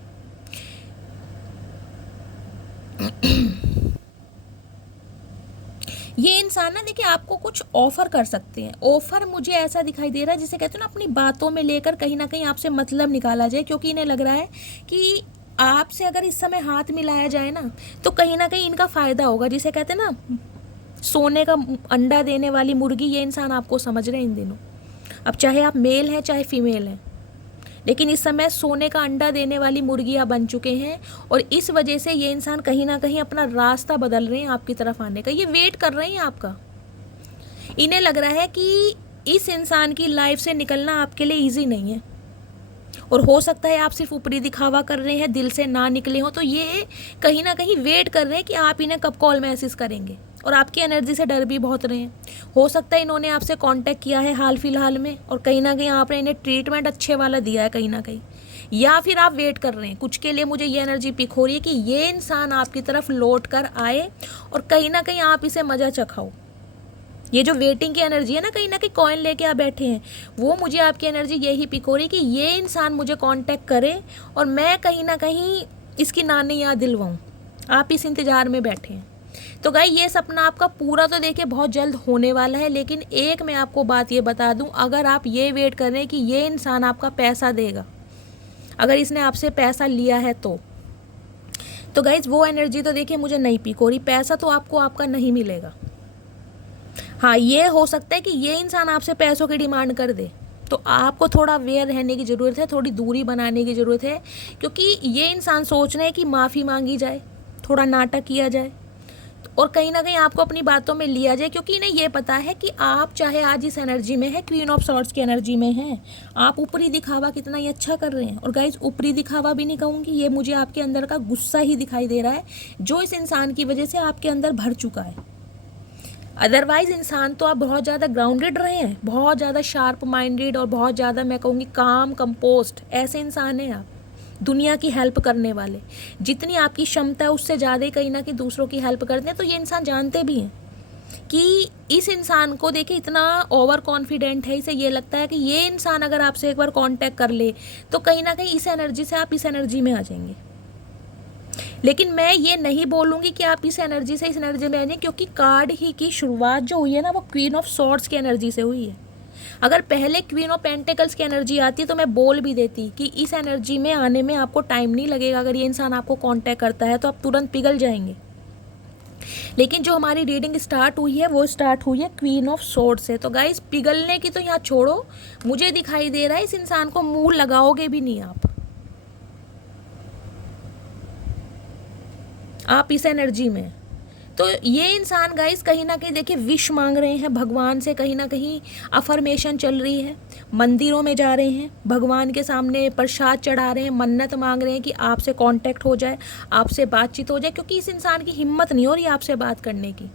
ये इंसान ना, देखिए आपको कुछ ऑफर कर सकते हैं। ऑफर मुझे ऐसा दिखाई दे रहा है जिसे कहते हैं ना, अपनी बातों में लेकर कहीं ना कहीं आपसे मतलब निकाला जाए, क्योंकि इन्हें लग रहा है कि आपसे अगर इस समय हाथ मिलाया जाए ना, तो कहीं ना कहीं इनका फ़ायदा होगा। जिसे कहते हैं ना, सोने का अंडा देने वाली मुर्गी, ये इंसान आपको समझ रहे हैं इन दिनों। अब चाहे आप मेल हैं चाहे फीमेल हैं, लेकिन इस समय सोने का अंडा देने वाली मुर्गियाँ बन चुके हैं, और इस वजह से ये इंसान कहीं ना कहीं अपना रास्ता बदल रहे हैं आपकी तरफ आने का। ये वेट कर रहे हैं आपका। इन्हें लग रहा है कि इस इंसान की लाइफ से निकलना आपके लिए ईजी नहीं है, और हो सकता है आप सिर्फ ऊपरी दिखावा कर रहे हैं, दिल से ना निकले हो। तो ये कहीं ना कहीं वेट कर रहे हैं कि आप इन्हें कब कॉल मैसेज करेंगे, और आपकी एनर्जी से डर भी बहुत रहे हैं। हो सकता है इन्होंने आपसे कांटेक्ट किया है हाल फिलहाल में, और कहीं ना कहीं आपने इन्हें ट्रीटमेंट अच्छे वाला दिया है कहीं ना कहीं, या फिर आप वेट कर रहे हैं। कुछ के लिए मुझे ये एनर्जी पिक हो रही है कि ये इंसान आपकी तरफ लौट कर आए और कहीं ना कहीं आप इसे मज़ा चखाओ। ये जो वेटिंग की एनर्जी है ना, कहीं ना कहीं कॉइन लेके आप बैठे हैं, वो मुझे आपकी एनर्जी यही पिक हो रही है कि ये इंसान मुझे कांटेक्ट करे और मैं कहीं ना कहीं इसकी नानी याद दिलवाऊँ। आप इस इंतज़ार में बैठे हैं। तो गाइस ये सपना आपका पूरा तो देखिए बहुत जल्द होने वाला है, लेकिन एक मैं आपको बात ये बता दूं, अगर आप ये वेट कर रहे हैं कि ये इंसान आपका पैसा देगा, अगर इसने आपसे पैसा लिया है तो गाइस वो एनर्जी तो देखिए मुझे नहीं पिक हो रही। पैसा तो आपको आपका नहीं मिलेगा। हाँ, ये हो सकता है कि ये इंसान आपसे पैसों की डिमांड कर दे, तो आपको थोड़ा अवेयर रहने की ज़रूरत है, थोड़ी दूरी बनाने की ज़रूरत है, क्योंकि ये इंसान सोच रहे हैं कि माफ़ी मांगी जाए, थोड़ा नाटक किया जाए और कहीं ना कहीं आपको अपनी बातों में लिया जाए, क्योंकि इन्हें ये पता है कि आप चाहे आज इस एनर्जी में है, क्वीन ऑफ सॉर्ड्स की एनर्जी में हैं, आप ऊपरी दिखावा कितना ही अच्छा कर रहे हैं। और गाइज ऊपरी दिखावा भी नहीं कहूँगी, ये मुझे आपके अंदर का गुस्सा ही दिखाई दे रहा है जो इस इंसान की वजह से आपके अंदर भर चुका है। अदरवाइज इंसान तो आप बहुत ज़्यादा ग्राउंडेड रहे हैं, बहुत ज़्यादा शार्प माइंडेड और बहुत ज़्यादा मैं कहूँगी काम कंपोस्ट ऐसे इंसान हैं आप, दुनिया की हेल्प करने वाले। जितनी आपकी क्षमता है उससे ज़्यादा कहीं ना कहीं दूसरों की हेल्प करते हैं। तो ये इंसान जानते भी हैं कि इस इंसान को देखिए इतना ओवर कॉन्फिडेंट है, इसे ये लगता है कि ये इंसान अगर आपसे एक बार कांटेक्ट कर ले तो कहीं ना कहीं इस एनर्जी से आप इस एनर्जी में आ जाएंगे। लेकिन मैं ये नहीं बोलूँगी कि आप इस एनर्जी से इस एनर्जी में आ जाएं, क्योंकि कार्ड ही की शुरुआत जो हुई है ना वो क्वीन ऑफ सॉर्ड्स की एनर्जी से हुई है। अगर पहले क्वीन ऑफ पेंटिकल्स की एनर्जी आती तो मैं बोल भी देती कि इस एनर्जी में आने में आपको टाइम नहीं लगेगा, अगर ये इंसान आपको कांटेक्ट करता है तो आप तुरंत पिघल जाएंगे। लेकिन जो हमारी रीडिंग स्टार्ट हुई है वो स्टार्ट हुई है क्वीन ऑफ सॉर्ड से। तो गाइस पिघलने की तो यहाँ छोड़ो, मुझे दिखाई दे रहा है इस इंसान को मुंह लगाओगे भी नहीं आप इस एनर्जी में। तो ये इंसान गाइस कहीं ना कहीं देखिए विश मांग रहे हैं भगवान से, कहीं ना कहीं अफर्मेशन चल रही है, मंदिरों में जा रहे हैं, भगवान के सामने प्रसाद चढ़ा रहे हैं, मन्नत मांग रहे हैं कि आपसे कांटेक्ट हो जाए, आपसे बातचीत हो जाए, क्योंकि इस इंसान की हिम्मत नहीं हो रही आपसे बात करने की।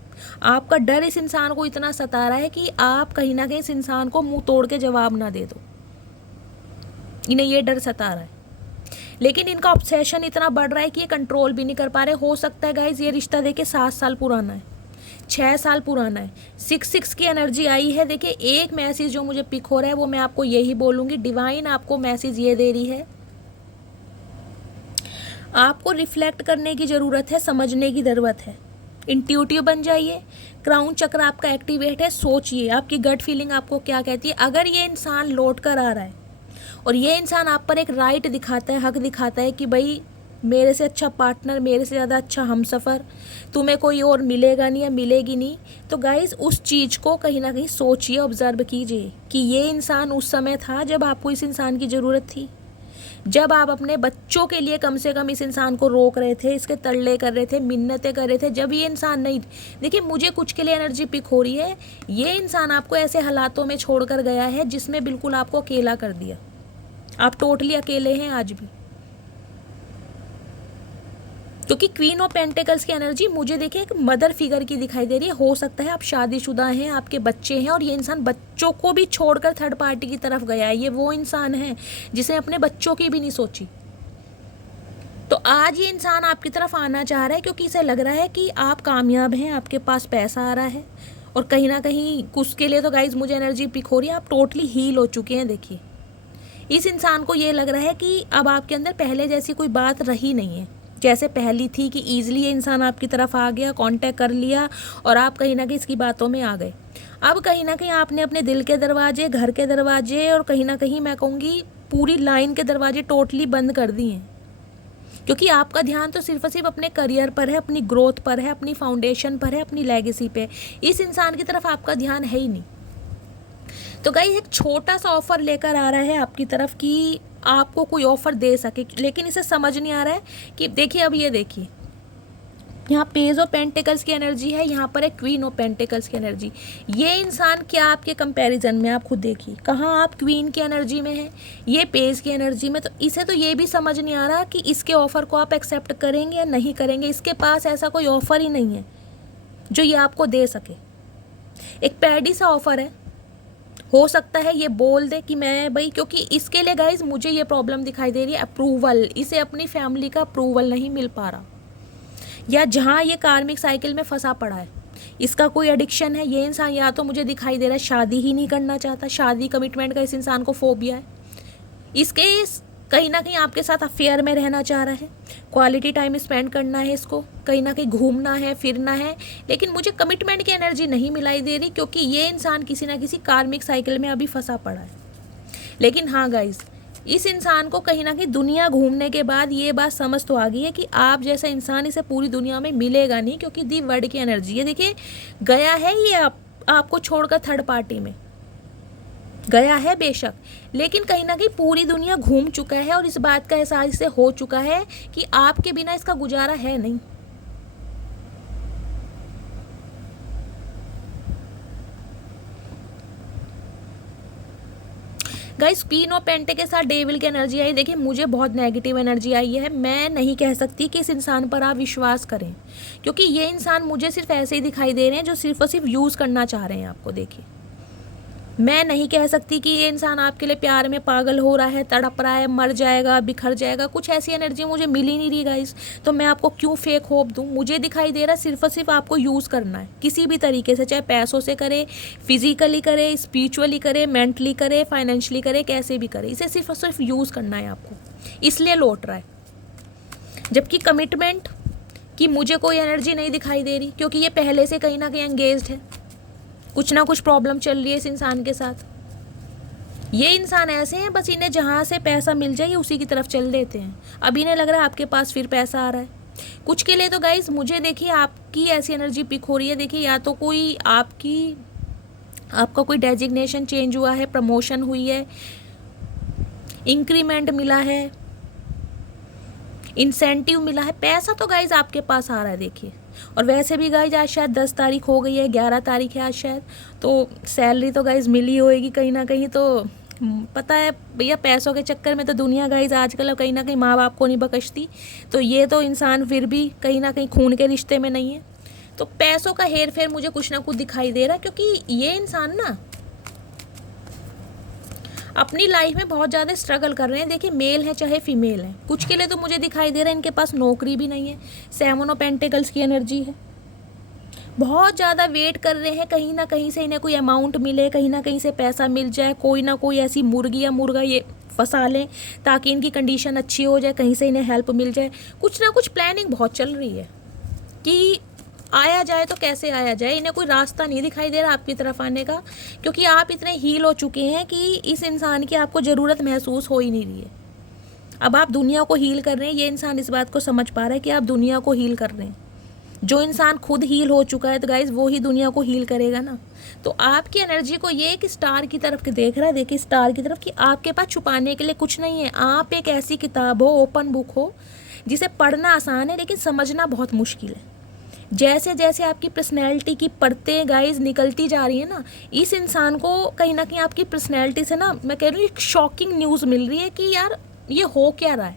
आपका डर इस इंसान को इतना सता रहा है कि आप कहीं ना कहीं इस इंसान को मुँह तोड़ के जवाब ना दे दो, इन्हें ये डर सता रहा है। लेकिन इनका ऑब्सेशन इतना बढ़ रहा है कि ये कंट्रोल भी नहीं कर पा रहे। हो सकता है गाइज ये रिश्ता देखिए 7 साल पुराना है, 6 साल पुराना है। 6 की एनर्जी आई है। देखिए एक मैसेज जो मुझे पिक हो रहा है वो मैं आपको यही बोलूँगी, डिवाइन आपको मैसेज ये दे रही है, आपको रिफ्लेक्ट करने की ज़रूरत है, समझने की ज़रूरत है, इंट्यूटिव बन जाइए। क्राउन चक्र आपका एक्टिवेट है, सोचिए आपकी गट फीलिंग आपको क्या कहती है। अगर ये इंसान लौट कर आ रहा है और ये इंसान आप पर एक राइट दिखाता है, हक दिखाता है कि भाई मेरे से अच्छा पार्टनर, मेरे से ज़्यादा अच्छा हमसफ़र तुम्हें कोई और मिलेगा नहीं या मिलेगी नहीं, तो गाइज़ उस चीज़ को कहीं ना कहीं सोचिए, ऑब्जर्व कीजिए कि ये इंसान उस समय था जब आपको इस इंसान की ज़रूरत थी, जब आप अपने बच्चों के लिए कम से कम इस इंसान को रोक रहे थे, इसके तरले कर रहे थे, मिन्नतें कर रहे थे, जब ये इंसान नहीं। देखिए मुझे कुछ के लिए एनर्जी पिक हो रही है, ये इंसान आपको ऐसे हालातों में छोड़ कर गया है जिसमें बिल्कुल आपको अकेला कर दिया, आप टोटली अकेले हैं आज भी। क्योंकि क्वीन ऑफ पेंटिकल्स की एनर्जी मुझे देखिए एक मदर फिगर की दिखाई दे रही है। हो सकता है आप शादीशुदा हैं, आपके बच्चे हैं और ये इंसान बच्चों को भी छोड़कर थर्ड पार्टी की तरफ गया है। ये वो इंसान है जिसने अपने बच्चों की भी नहीं सोची। तो आज ये इंसान आपकी तरफ आना चाह रहा है क्योंकि इसे लग रहा है कि आप कामयाब हैं, आपके पास पैसा आ रहा है और कहीं ना कहीं उसके लिए तो गाइज मुझे एनर्जी पिक हो रही है, आप टोटली हील हो चुके हैं। देखिए इस इंसान को ये लग रहा है कि अब आपके अंदर पहले जैसी कोई बात रही नहीं है, जैसे पहली थी कि ईजिली ये इंसान आपकी तरफ आ गया, कांटेक्ट कर लिया और आप कहीं ना कहीं इसकी बातों में आ गए। अब कहीं ना कहीं आपने अपने दिल के दरवाजे, घर के दरवाजे और कहीं ना कहीं मैं कहूँगी पूरी लाइन के दरवाजे टोटली बंद कर दिए हैं, क्योंकि आपका ध्यान तो सिर्फ और सिर्फ अपने करियर पर है, अपनी ग्रोथ पर है, अपनी फाउंडेशन पर है, अपनी लेगेसी पे। इस इंसान की तरफ आपका ध्यान है ही नहीं। तो गाइस एक छोटा सा ऑफ़र लेकर आ रहा है आपकी तरफ कि आपको कोई ऑफ़र दे सके, लेकिन इसे समझ नहीं आ रहा है कि देखिए अब ये देखिए यहाँ पेज ऑफ पेंटिकल्स की एनर्जी है, यहाँ पर है क्वीन ऑफ पेंटिकल्स की एनर्जी। ये इंसान क्या आपके कंपैरिजन में, आप खुद देखिए कहाँ आप क्वीन की एनर्जी में है, ये पेज की एनर्जी में। तो इसे तो ये भी समझ नहीं आ रहा कि इसके ऑफ़र को आप एक्सेप्ट करेंगे या नहीं करेंगे। इसके पास ऐसा कोई ऑफ़र ही नहीं है जो ये आपको दे सके। एक पैडी सा ऑफ़र है, हो सकता है ये बोल दे कि मैं भाई, क्योंकि इसके लिए गाइज मुझे ये प्रॉब्लम दिखाई दे रही है अप्रूवल, इसे अपनी फैमिली का अप्रूवल नहीं मिल पा रहा, या जहाँ ये कार्मिक साइकिल में फंसा पड़ा है, इसका कोई एडिक्शन है। ये इंसान या तो मुझे दिखाई दे रहा है शादी ही नहीं करना चाहता, शादी कमिटमेंट का इस इंसान को फोबिया है। इसके कहीं ना कहीं आपके साथ अफेयर में रहना चाह रहा है, क्वालिटी टाइम स्पेंड करना है इसको, कहीं ना कहीं घूमना है, फिरना है, लेकिन मुझे कमिटमेंट की एनर्जी नहीं मिलाई दे रही, क्योंकि ये इंसान किसी ना किसी कार्मिक साइकिल में अभी फंसा पड़ा है। लेकिन हाँ गाइज, इस इंसान को कहीं ना कहीं दुनिया घूमने के बाद ये बात समझ तो आ गई है कि आप जैसा इंसान इसे पूरी दुनिया में मिलेगा नहीं, क्योंकि दी वर्ड की एनर्जी है। देखिए, गया है ये आपको छोड़कर थर्ड पार्टी में गया है बेशक, लेकिन कहीं ना कहीं पूरी दुनिया घूम चुका है और इस बात का एहसास इसे हो चुका है कि आपके बिना इसका गुजारा है नहीं। गाइस, क्वीन ऑफ पेंटे के साथ डेविल की एनर्जी आई। देखिए, मुझे बहुत नेगेटिव एनर्जी आई है। मैं नहीं कह सकती कि इस इंसान पर आप विश्वास करें, क्योंकि ये इंसान मुझे सिर्फ ऐसे ही दिखाई दे रहे हैं जो सिर्फ और सिर्फ यूज़ करना चाह रहे हैं आपको। देखिए, मैं नहीं कह सकती कि ये इंसान आपके लिए प्यार में पागल हो रहा है, तड़प रहा है, मर जाएगा, बिखर जाएगा। कुछ ऐसी एनर्जी मुझे मिल ही नहीं रही गाइस, तो मैं आपको क्यों फेक होप दूं। मुझे दिखाई दे रहा है सिर्फ और सिर्फ आपको यूज़ करना है किसी भी तरीके से, चाहे पैसों से करे, फिजिकली करे, स्पिरिचुअली करे, मेंटली करे, फाइनेंशियली करे, कैसे भी करे, इसे सिर्फ और सिर्फ यूज़ करना है आपको, इसलिए लौट रहा है। जबकि कमिटमेंट की मुझे कोई एनर्जी नहीं दिखाई दे रही, क्योंकि ये पहले से कहीं ना कहीं एंगेज्ड है, कुछ ना कुछ प्रॉब्लम चल रही है इस इंसान के साथ। ये इंसान ऐसे हैं, बस इन्हें जहाँ से पैसा मिल जाए उसी की तरफ चल देते हैं। अब इन्हें लग रहा है आपके पास फिर पैसा आ रहा है कुछ के लिए। तो गाइज, मुझे देखिए आपकी ऐसी एनर्जी पिक हो रही है। देखिए, या तो कोई आपका कोई डेजिग्नेशन चेंज हुआ है, प्रमोशन हुई है, इंक्रीमेंट मिला है, इंसेंटिव मिला है, पैसा तो गाइज आपके पास आ रहा है। देखिए, और वैसे भी गाइज आज शायद 10 तारीख हो गई है, 11 तारीख है आज शायद, तो सैलरी तो गाइज मिली होएगी कहीं ना कहीं। तो पता है भैया, पैसों के चक्कर में तो दुनिया गाइज आजकल कहीं ना कहीं माँ बाप को नहीं बख्शती। तो ये तो इंसान फिर भी कहीं ना कहीं खून के रिश्ते में नहीं है, तो पैसों का हेर फेर मुझे कुछ ना कुछ दिखाई दे रहा है, क्योंकि ये इंसान ना अपनी लाइफ में बहुत ज़्यादा स्ट्रगल कर रहे हैं। देखिए, मेल है चाहे फीमेल है, कुछ के लिए तो मुझे दिखाई दे रहा है इनके पास नौकरी भी नहीं है। 7 ऑफ पेंटिकल्स की एनर्जी है, बहुत ज़्यादा वेट कर रहे हैं कहीं ना कहीं से इन्हें कोई अमाउंट मिले, कहीं ना कहीं से पैसा मिल जाए, कोई ना कोई ऐसी मुर्गी या मुर्गा ये फंसा लें ताकि इनकी कंडीशन अच्छी हो जाए, कहीं से इन्हें हेल्प मिल जाए। कुछ ना कुछ प्लानिंग बहुत चल रही है कि आया जाए तो कैसे आया जाए। इन्हें कोई रास्ता नहीं दिखाई दे रहा आपकी तरफ आने का, क्योंकि आप इतने हील हो चुके हैं कि इस इंसान की आपको ज़रूरत महसूस हो ही नहीं रही है। अब आप दुनिया को हील कर रहे हैं, ये इंसान इस बात को समझ पा रहा है कि आप दुनिया को हील कर रहे हैं। जो इंसान खुद हील हो चुका है तो गाइज वो ही दुनिया को हील करेगा ना। तो आपकी एनर्जी को ये एक स्टार की तरफ देख रहा है। देखिए, स्टार की तरफ कि आपके पास छुपाने के लिए कुछ नहीं है। आप एक ऐसी किताब हो, ओपन बुक हो, जिसे पढ़ना आसान है लेकिन समझना बहुत मुश्किल है। जैसे जैसे आपकी पर्सनैलिटी की परतें गाइज निकलती जा रही है ना, इस इंसान को कहीं ना कहीं आपकी पर्सनैलिटी से ना, मैं कह रही हूँ, एक शॉकिंग न्यूज़ मिल रही है कि यार ये हो क्या रहा है।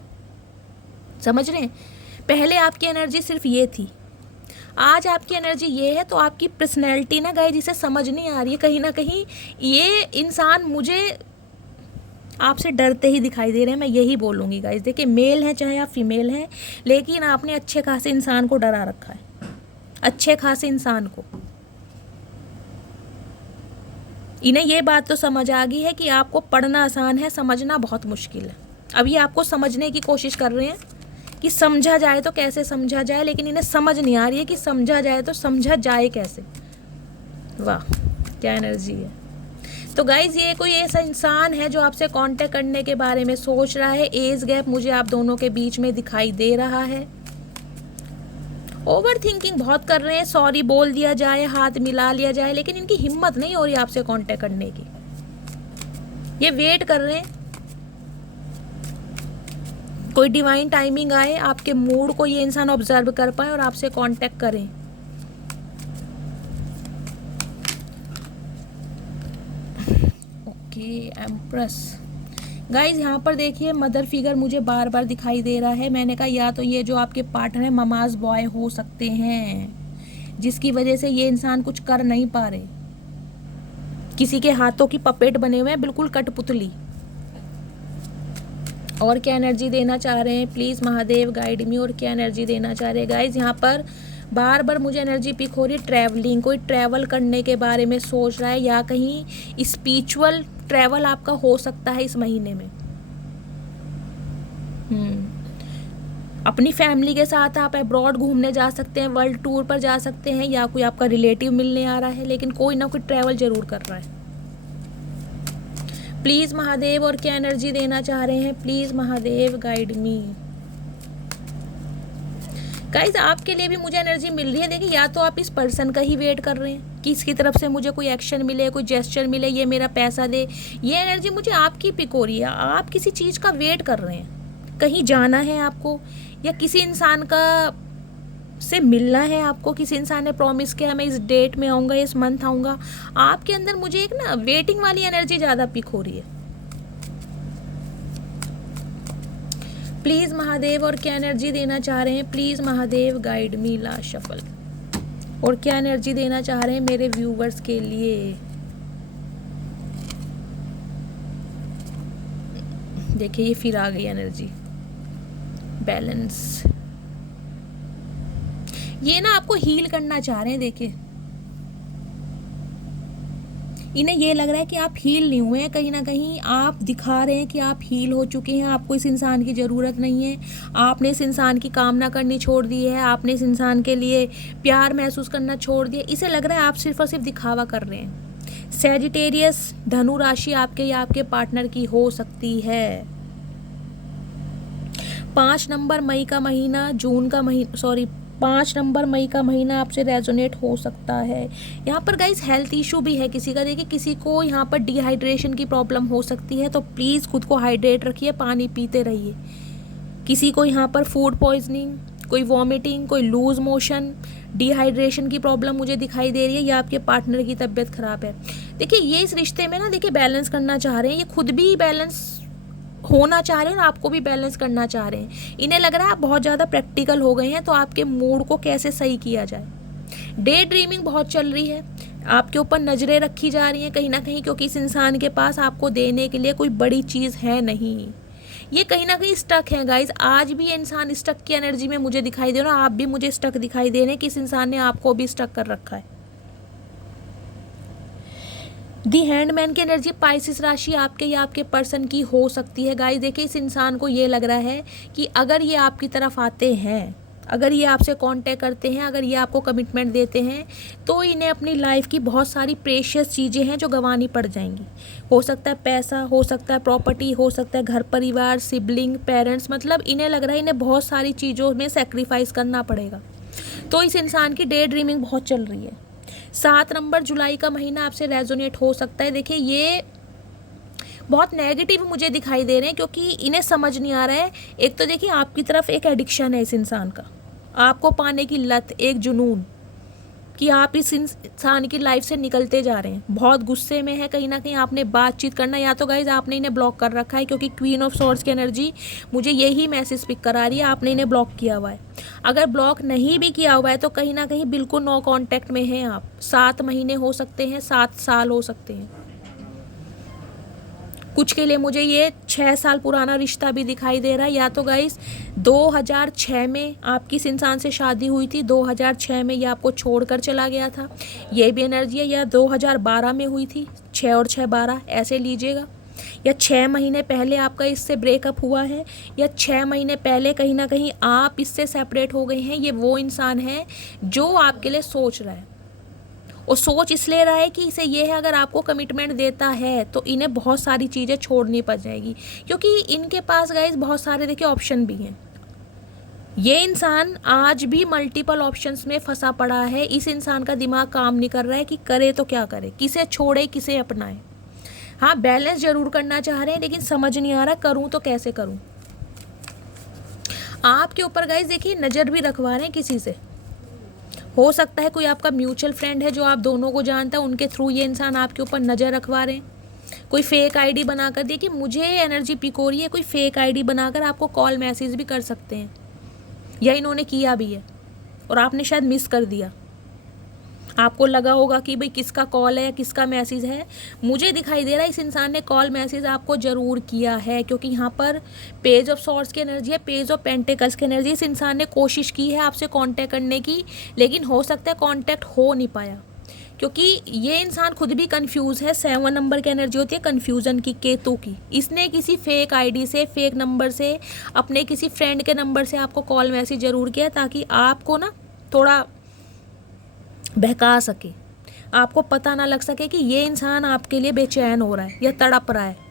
समझ रहे हैं? पहले आपकी एनर्जी सिर्फ ये थी, आज आपकी एनर्जी ये है। तो आपकी पर्सनैलिटी ना गाइज इसे समझ नहीं आ रही है। कहीं ना कहीं ये इंसान मुझे आपसे डरते ही दिखाई दे रहे हैं, मैं यही बोलूँगी गाइज। देखिए, मेल है चाहे आप फीमेल हैं, लेकिन आपने अच्छे खासे इंसान को डरा रखा है, अच्छे खासे इंसान को। इन्हें ये बात तो समझ आ गई है कि आपको पढ़ना आसान है, समझना बहुत मुश्किल है। अब ये आपको समझने की कोशिश कर रहे हैं कि समझा जाए तो कैसे समझा जाए, लेकिन इन्हें समझ नहीं आ रही है कि समझा जाए तो समझा जाए कैसे। वाह, क्या एनर्जी है। तो गाइज, ये कोई ऐसा इंसान है जो आपसे कांटेक्ट करने के बारे में सोच रहा है। एज गैप मुझे आप दोनों के बीच में दिखाई दे रहा है। ओवर थिंकिंग बहुत कर रहे हैं, सॉरी बोल दिया जाए, हाथ मिला लिया जाए, लेकिन इनकी हिम्मत नहीं हो रही आपसे कांटेक्ट करने की। ये वेट कर रहे हैं कोई डिवाइन टाइमिंग आए, आपके मूड को ये इंसान ऑब्जर्व कर पाए और आपसे कांटेक्ट करें। Okay, empress. गाइज, यहाँ पर देखिए मदर फिगर मुझे बार बार दिखाई दे रहा है। मैंने कहा या तो ये जो आपके पार्टनर है ममाज बॉय हो सकते हैं, जिसकी वजह से ये इंसान कुछ कर नहीं पा रहे, किसी के हाथों की पपेट बने हुए हैं, बिल्कुल कठपुतली। और क्या एनर्जी देना चाह रहे हैं प्लीज़ महादेव गाइड मी, और क्या एनर्जी देना चाह रहे हैं गाइज। यहाँ पर बार बार मुझे एनर्जी पिक हो रही है ट्रैवलिंग, कोई ट्रैवल करने के बारे में सोच रहा है, या कहीं स्पिरिचुअल ट्रैवल आपका हो सकता है इस महीने में। अपनी फैमिली के साथ आप अब्रॉड घूमने जा सकते हैं, वर्ल्ड टूर पर जा सकते हैं, या कोई आपका रिलेटिव मिलने आ रहा है, लेकिन कोई ना कोई ट्रैवल जरूर कर रहा है। प्लीज़ महादेव और क्या एनर्जी देना चाह रहे हैं, please Mahadev guide me. Guys आपके लिए भी मुझे एनर्जी मिल रही है। देखिए, या तो आप इस पर्सन का ही वेट कर रहे हैं कि इसकी तरफ से मुझे कोई एक्शन मिले, कोई जेस्चर मिले, ये मेरा पैसा दे। ये एनर्जी मुझे आपकी पिक हो रही है। आप किसी चीज़ का वेट कर रहे हैं, कहीं जाना है आपको, या किसी इंसान का से मिलना है आपको। किसी इंसान ने प्रॉमिस किया मैं इस डेट में आऊँगा, इस मंथ आऊँगा। आपके अंदर मुझे एक ना वेटिंग वाली एनर्जी ज़्यादा पिक हो रही है। प्लीज़ महादेव और क्या एनर्जी देना चाह रहे हैं, please Mahadev guide me last shuffle. और क्या एनर्जी देना चाह रहे हैं मेरे व्यूवर्स के लिए। देखिए, ये फिर आ गई एनर्जी बैलेंस। ये ना आपको हील करना चाह रहे हैं। देखिए, इन्हें ये लग रहा है कि आप हील नहीं हुए हैं। कहीं ना कहीं आप दिखा रहे हैं कि आप हील हो चुके हैं, आपको इस इंसान की ज़रूरत नहीं है। आपने इस इंसान की कामना करनी छोड़ दी है, आपने इस इंसान के लिए प्यार महसूस करना छोड़ दिया। इसे लग रहा है आप सिर्फ और सिर्फ दिखावा कर रहे हैं। सैजिटेरियस, धनु राशि आपके या आपके पार्टनर की हो सकती है। 5 नंबर मई का महीना, 5 नंबर मई का महीना आपसे रेजोनेट हो सकता है। यहाँ पर गाइस हेल्थ इशू भी है किसी का। देखिए, किसी को यहाँ पर डिहाइड्रेशन की प्रॉब्लम हो सकती है, तो प्लीज़ खुद को हाइड्रेट रखिए, पानी पीते रहिए। किसी को यहाँ पर फूड पॉइजनिंग, कोई वॉमिटिंग, कोई लूज मोशन, डिहाइड्रेशन की प्रॉब्लम मुझे दिखाई दे रही है, या आपके पार्टनर की तबीयत खराब है। देखिए, ये इस रिश्ते में ना देखिए बैलेंस करना चाह रहे हैं। ये खुद भी बैलेंस होना चाह रहे हैं और आपको भी बैलेंस करना चाह रहे हैं। इन्हें लग रहा है आप बहुत ज़्यादा प्रैक्टिकल हो गए हैं, तो आपके मूड को कैसे सही किया जाए। डे ड्रीमिंग बहुत चल रही है, आपके ऊपर नज़रें रखी जा रही हैं कहीं ना कहीं, क्योंकि इस इंसान के पास आपको देने के लिए कोई बड़ी चीज़ है नहीं। ये कहीं ना कहीं स्टक है गाइज। आज भी ये इंसान स्टक की एनर्जी में मुझे दिखाई दे रहा है। आप भी मुझे स्टक दिखाई दे रहे हैं कि इस इंसान ने आपको भी स्टक कर रखा है। दी हैंडमैन की एनर्जी, पाइसिस राशि आपके या आपके पर्सन की हो सकती है। गाइस देखिए, इस इंसान को ये लग रहा है कि अगर ये आपकी तरफ आते हैं, अगर ये आपसे कांटेक्ट करते हैं, अगर ये आपको कमिटमेंट देते हैं, तो इन्हें अपनी लाइफ की बहुत सारी प्रेशियस चीज़ें हैं जो गंवानी पड़ जाएंगी। हो सकता है पैसा, हो सकता है प्रॉपर्टी, हो सकता है घर परिवार, सिबलिंग, पेरेंट्स। मतलब इन्हें लग रहा है इन्हें बहुत सारी चीज़ों में सेक्रीफाइस करना पड़ेगा। तो इस इंसान की डे ड्रीमिंग बहुत चल रही है। 7 नंबर जुलाई का महीना आपसे रेजोनेट हो सकता है। देखिए, ये बहुत नेगेटिव मुझे दिखाई दे रहे हैं, क्योंकि इन्हें समझ नहीं आ रहा है। एक तो देखिए, आपकी तरफ एक एडिक्शन है इस इंसान का, आपको पाने की लत, एक जुनून कि आप इस इंसान की लाइफ से निकलते जा रहे हैं। बहुत गुस्से में है, कहीं ना कहीं आपने बातचीत करना, या तो गाइज आपने इन्हें ब्लॉक कर रखा है, क्योंकि क्वीन ऑफ सॉर्ड्स की एनर्जी मुझे यही मैसेज पिक करा रही है, आपने इन्हें ब्लॉक किया हुआ है। अगर ब्लॉक नहीं भी किया हुआ है तो कहीं ना कहीं बिल्कुल नो कांटेक्ट में हैं आप। 7 महीने हो सकते हैं, 7 साल हो सकते हैं। कुछ के लिए मुझे ये 6 साल पुराना रिश्ता भी दिखाई दे रहा है। या तो गाइस 2006 में आपकी इस इंसान से शादी हुई थी, 2006 में ये आपको छोड़कर चला गया था, ये भी एनर्जी है। या 2012 में हुई थी, 6 और 6 12 ऐसे लीजिएगा। या 6 महीने पहले आपका इससे ब्रेकअप हुआ है, या 6 महीने पहले कहीं ना कहीं आप इससे सेपरेट हो गए हैं। ये वो इंसान है जो आपके लिए सोच रहा है, और सोच इसलिए रहा है कि इसे ये है अगर आपको कमिटमेंट देता है तो इन्हें बहुत सारी चीज़ें छोड़नी पड़ जाएगी, क्योंकि इनके पास गाइस बहुत सारे देखिए ऑप्शन भी हैं। ये इंसान आज भी मल्टीपल ऑप्शंस में फंसा पड़ा है। इस इंसान का दिमाग काम नहीं कर रहा है कि करे तो क्या करे, किसे छोड़े किसे अपनाए। हाँ, बैलेंस जरूर करना चाह रहे हैं, लेकिन समझ नहीं आ रहा करूँ तो कैसे करूँ। आपके ऊपर गाइस देखिए नज़र भी रखवा रहे हैं किसी से। हो सकता है कोई आपका म्यूचुअल फ्रेंड है जो आप दोनों को जानता है, उनके थ्रू ये इंसान आपके ऊपर नज़र रखवा रहे हैं। कोई फेक आईडी बनाकर, देखिए मुझे एनर्जी पिक हो रही है, कोई फेक आईडी बनाकर आपको कॉल मैसेज भी कर सकते हैं, या इन्होंने किया भी है और आपने शायद मिस कर दिया। आपको लगा होगा कि भाई किसका कॉल है, किसका मैसेज है। मुझे दिखाई दे रहा है इस इंसान ने कॉल मैसेज आपको ज़रूर किया है, क्योंकि यहाँ पर पेज ऑफ सॉर्ड्स की एनर्जी है, पेज ऑफ पेंटिकल्स की एनर्जी। इस इंसान ने कोशिश की है आपसे कांटेक्ट करने की, लेकिन हो सकता है कांटेक्ट हो नहीं पाया, क्योंकि ये इंसान खुद भी कंफ्यूज है। 7 नंबर की एनर्जी होती है कंफ्यूजन की, केतु की। इसने किसी फेक आईडी से, फेक नंबर से, अपने किसी फ्रेंड के नंबर से आपको कॉल मैसेज जरूर किया ताकि आपको ना थोड़ा बहका सके, आपको पता ना लग सके कि ये इंसान आपके लिए बेचैन हो रहा है या तड़प रहा है।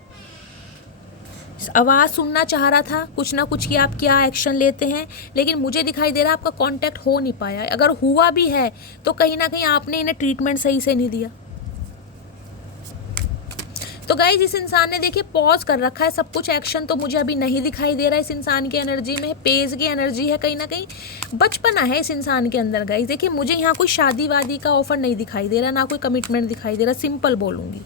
आवाज़ सुनना चाह रहा था कुछ ना कुछ कि आप क्या एक्शन लेते हैं, लेकिन मुझे दिखाई दे रहा है आपका कांटेक्ट हो नहीं पाया। अगर हुआ भी है तो कहीं ना कहीं आपने इन्हें ट्रीटमेंट सही से नहीं दिया। तो गाइज इस इंसान ने देखिए पॉज कर रखा है सब कुछ। एक्शन तो मुझे अभी नहीं दिखाई दे रहा है इस इंसान की एनर्जी में। पेज की एनर्जी है, कहीं ना कहीं बचपना है इस इंसान के अंदर। गाइज देखिए मुझे यहाँ कोई शादी वादी का ऑफर नहीं दिखाई दे रहा, ना कोई कमिटमेंट दिखाई दे रहा। सिंपल बोलूँगी,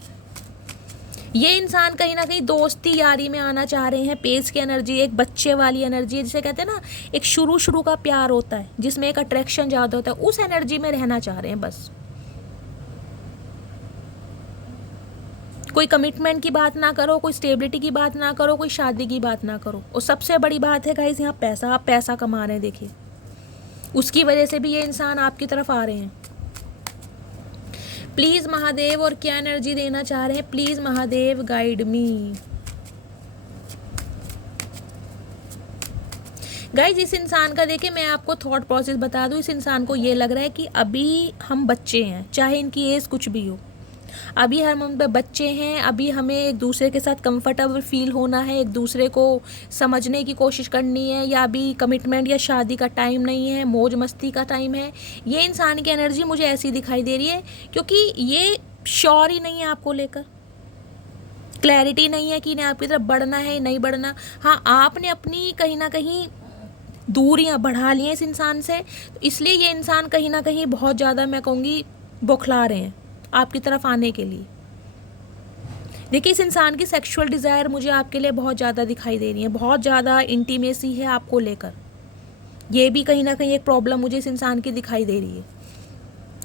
ये इंसान कहीं ना कहीं दोस्ती यारी में आना चाह रहे हैं। पेज की एनर्जी एक बच्चे वाली एनर्जी है, जिसे कहते हैं ना एक शुरू का प्यार होता है जिसमें एक अट्रैक्शन ज़्यादा होता है, उस एनर्जी में रहना चाह रहे हैं बस। कोई कमिटमेंट की बात ना करो, कोई स्टेबिलिटी की बात ना करो, कोई शादी की बात ना करो। और सबसे बड़ी बात है गाइस यहाँ पैसा, आप पैसा कमा रहे हैं। देखिए उसकी वजह से भी ये इंसान आपकी तरफ आ रहे हैं। प्लीज़ महादेव और क्या एनर्जी देना चाह रहे हैं, please Mahadev guide me. Guys इस इंसान का देखिए मैं आपको थॉट प्रोसेस बता दूं। इस इंसान को ये लग रहा है कि अभी हम बच्चे हैं, चाहे इनकी एज कुछ भी हो, अभी हम पे बच्चे हैं। अभी हमें एक दूसरे के साथ कंफर्टेबल फील होना है, एक दूसरे को समझने की कोशिश करनी है, या अभी कमिटमेंट या शादी का टाइम नहीं है, मौज मस्ती का टाइम है। ये इंसान की एनर्जी मुझे ऐसी दिखाई दे रही है क्योंकि ये श्योर ही नहीं है आपको लेकर, क्लैरिटी नहीं है कि इन्हें आपकी तरफ बढ़ना है नहीं बढ़ना। हाँ, आपने अपनी कहीं ना कहीं दूरियां बढ़ा ली हैं इस इंसान से, इसलिए ये इंसान कहीं ना कहीं बहुत ज़्यादा मैं कहूँगी बौखला रहे हैं आपकी तरफ आने के लिए। देखिए इस इंसान की सेक्सुअल डिज़ायर मुझे आपके लिए बहुत ज़्यादा दिखाई दे रही है, बहुत ज़्यादा इंटीमेसी है आपको लेकर। ये भी कहीं ना कहीं एक प्रॉब्लम मुझे इस इंसान की दिखाई दे रही है,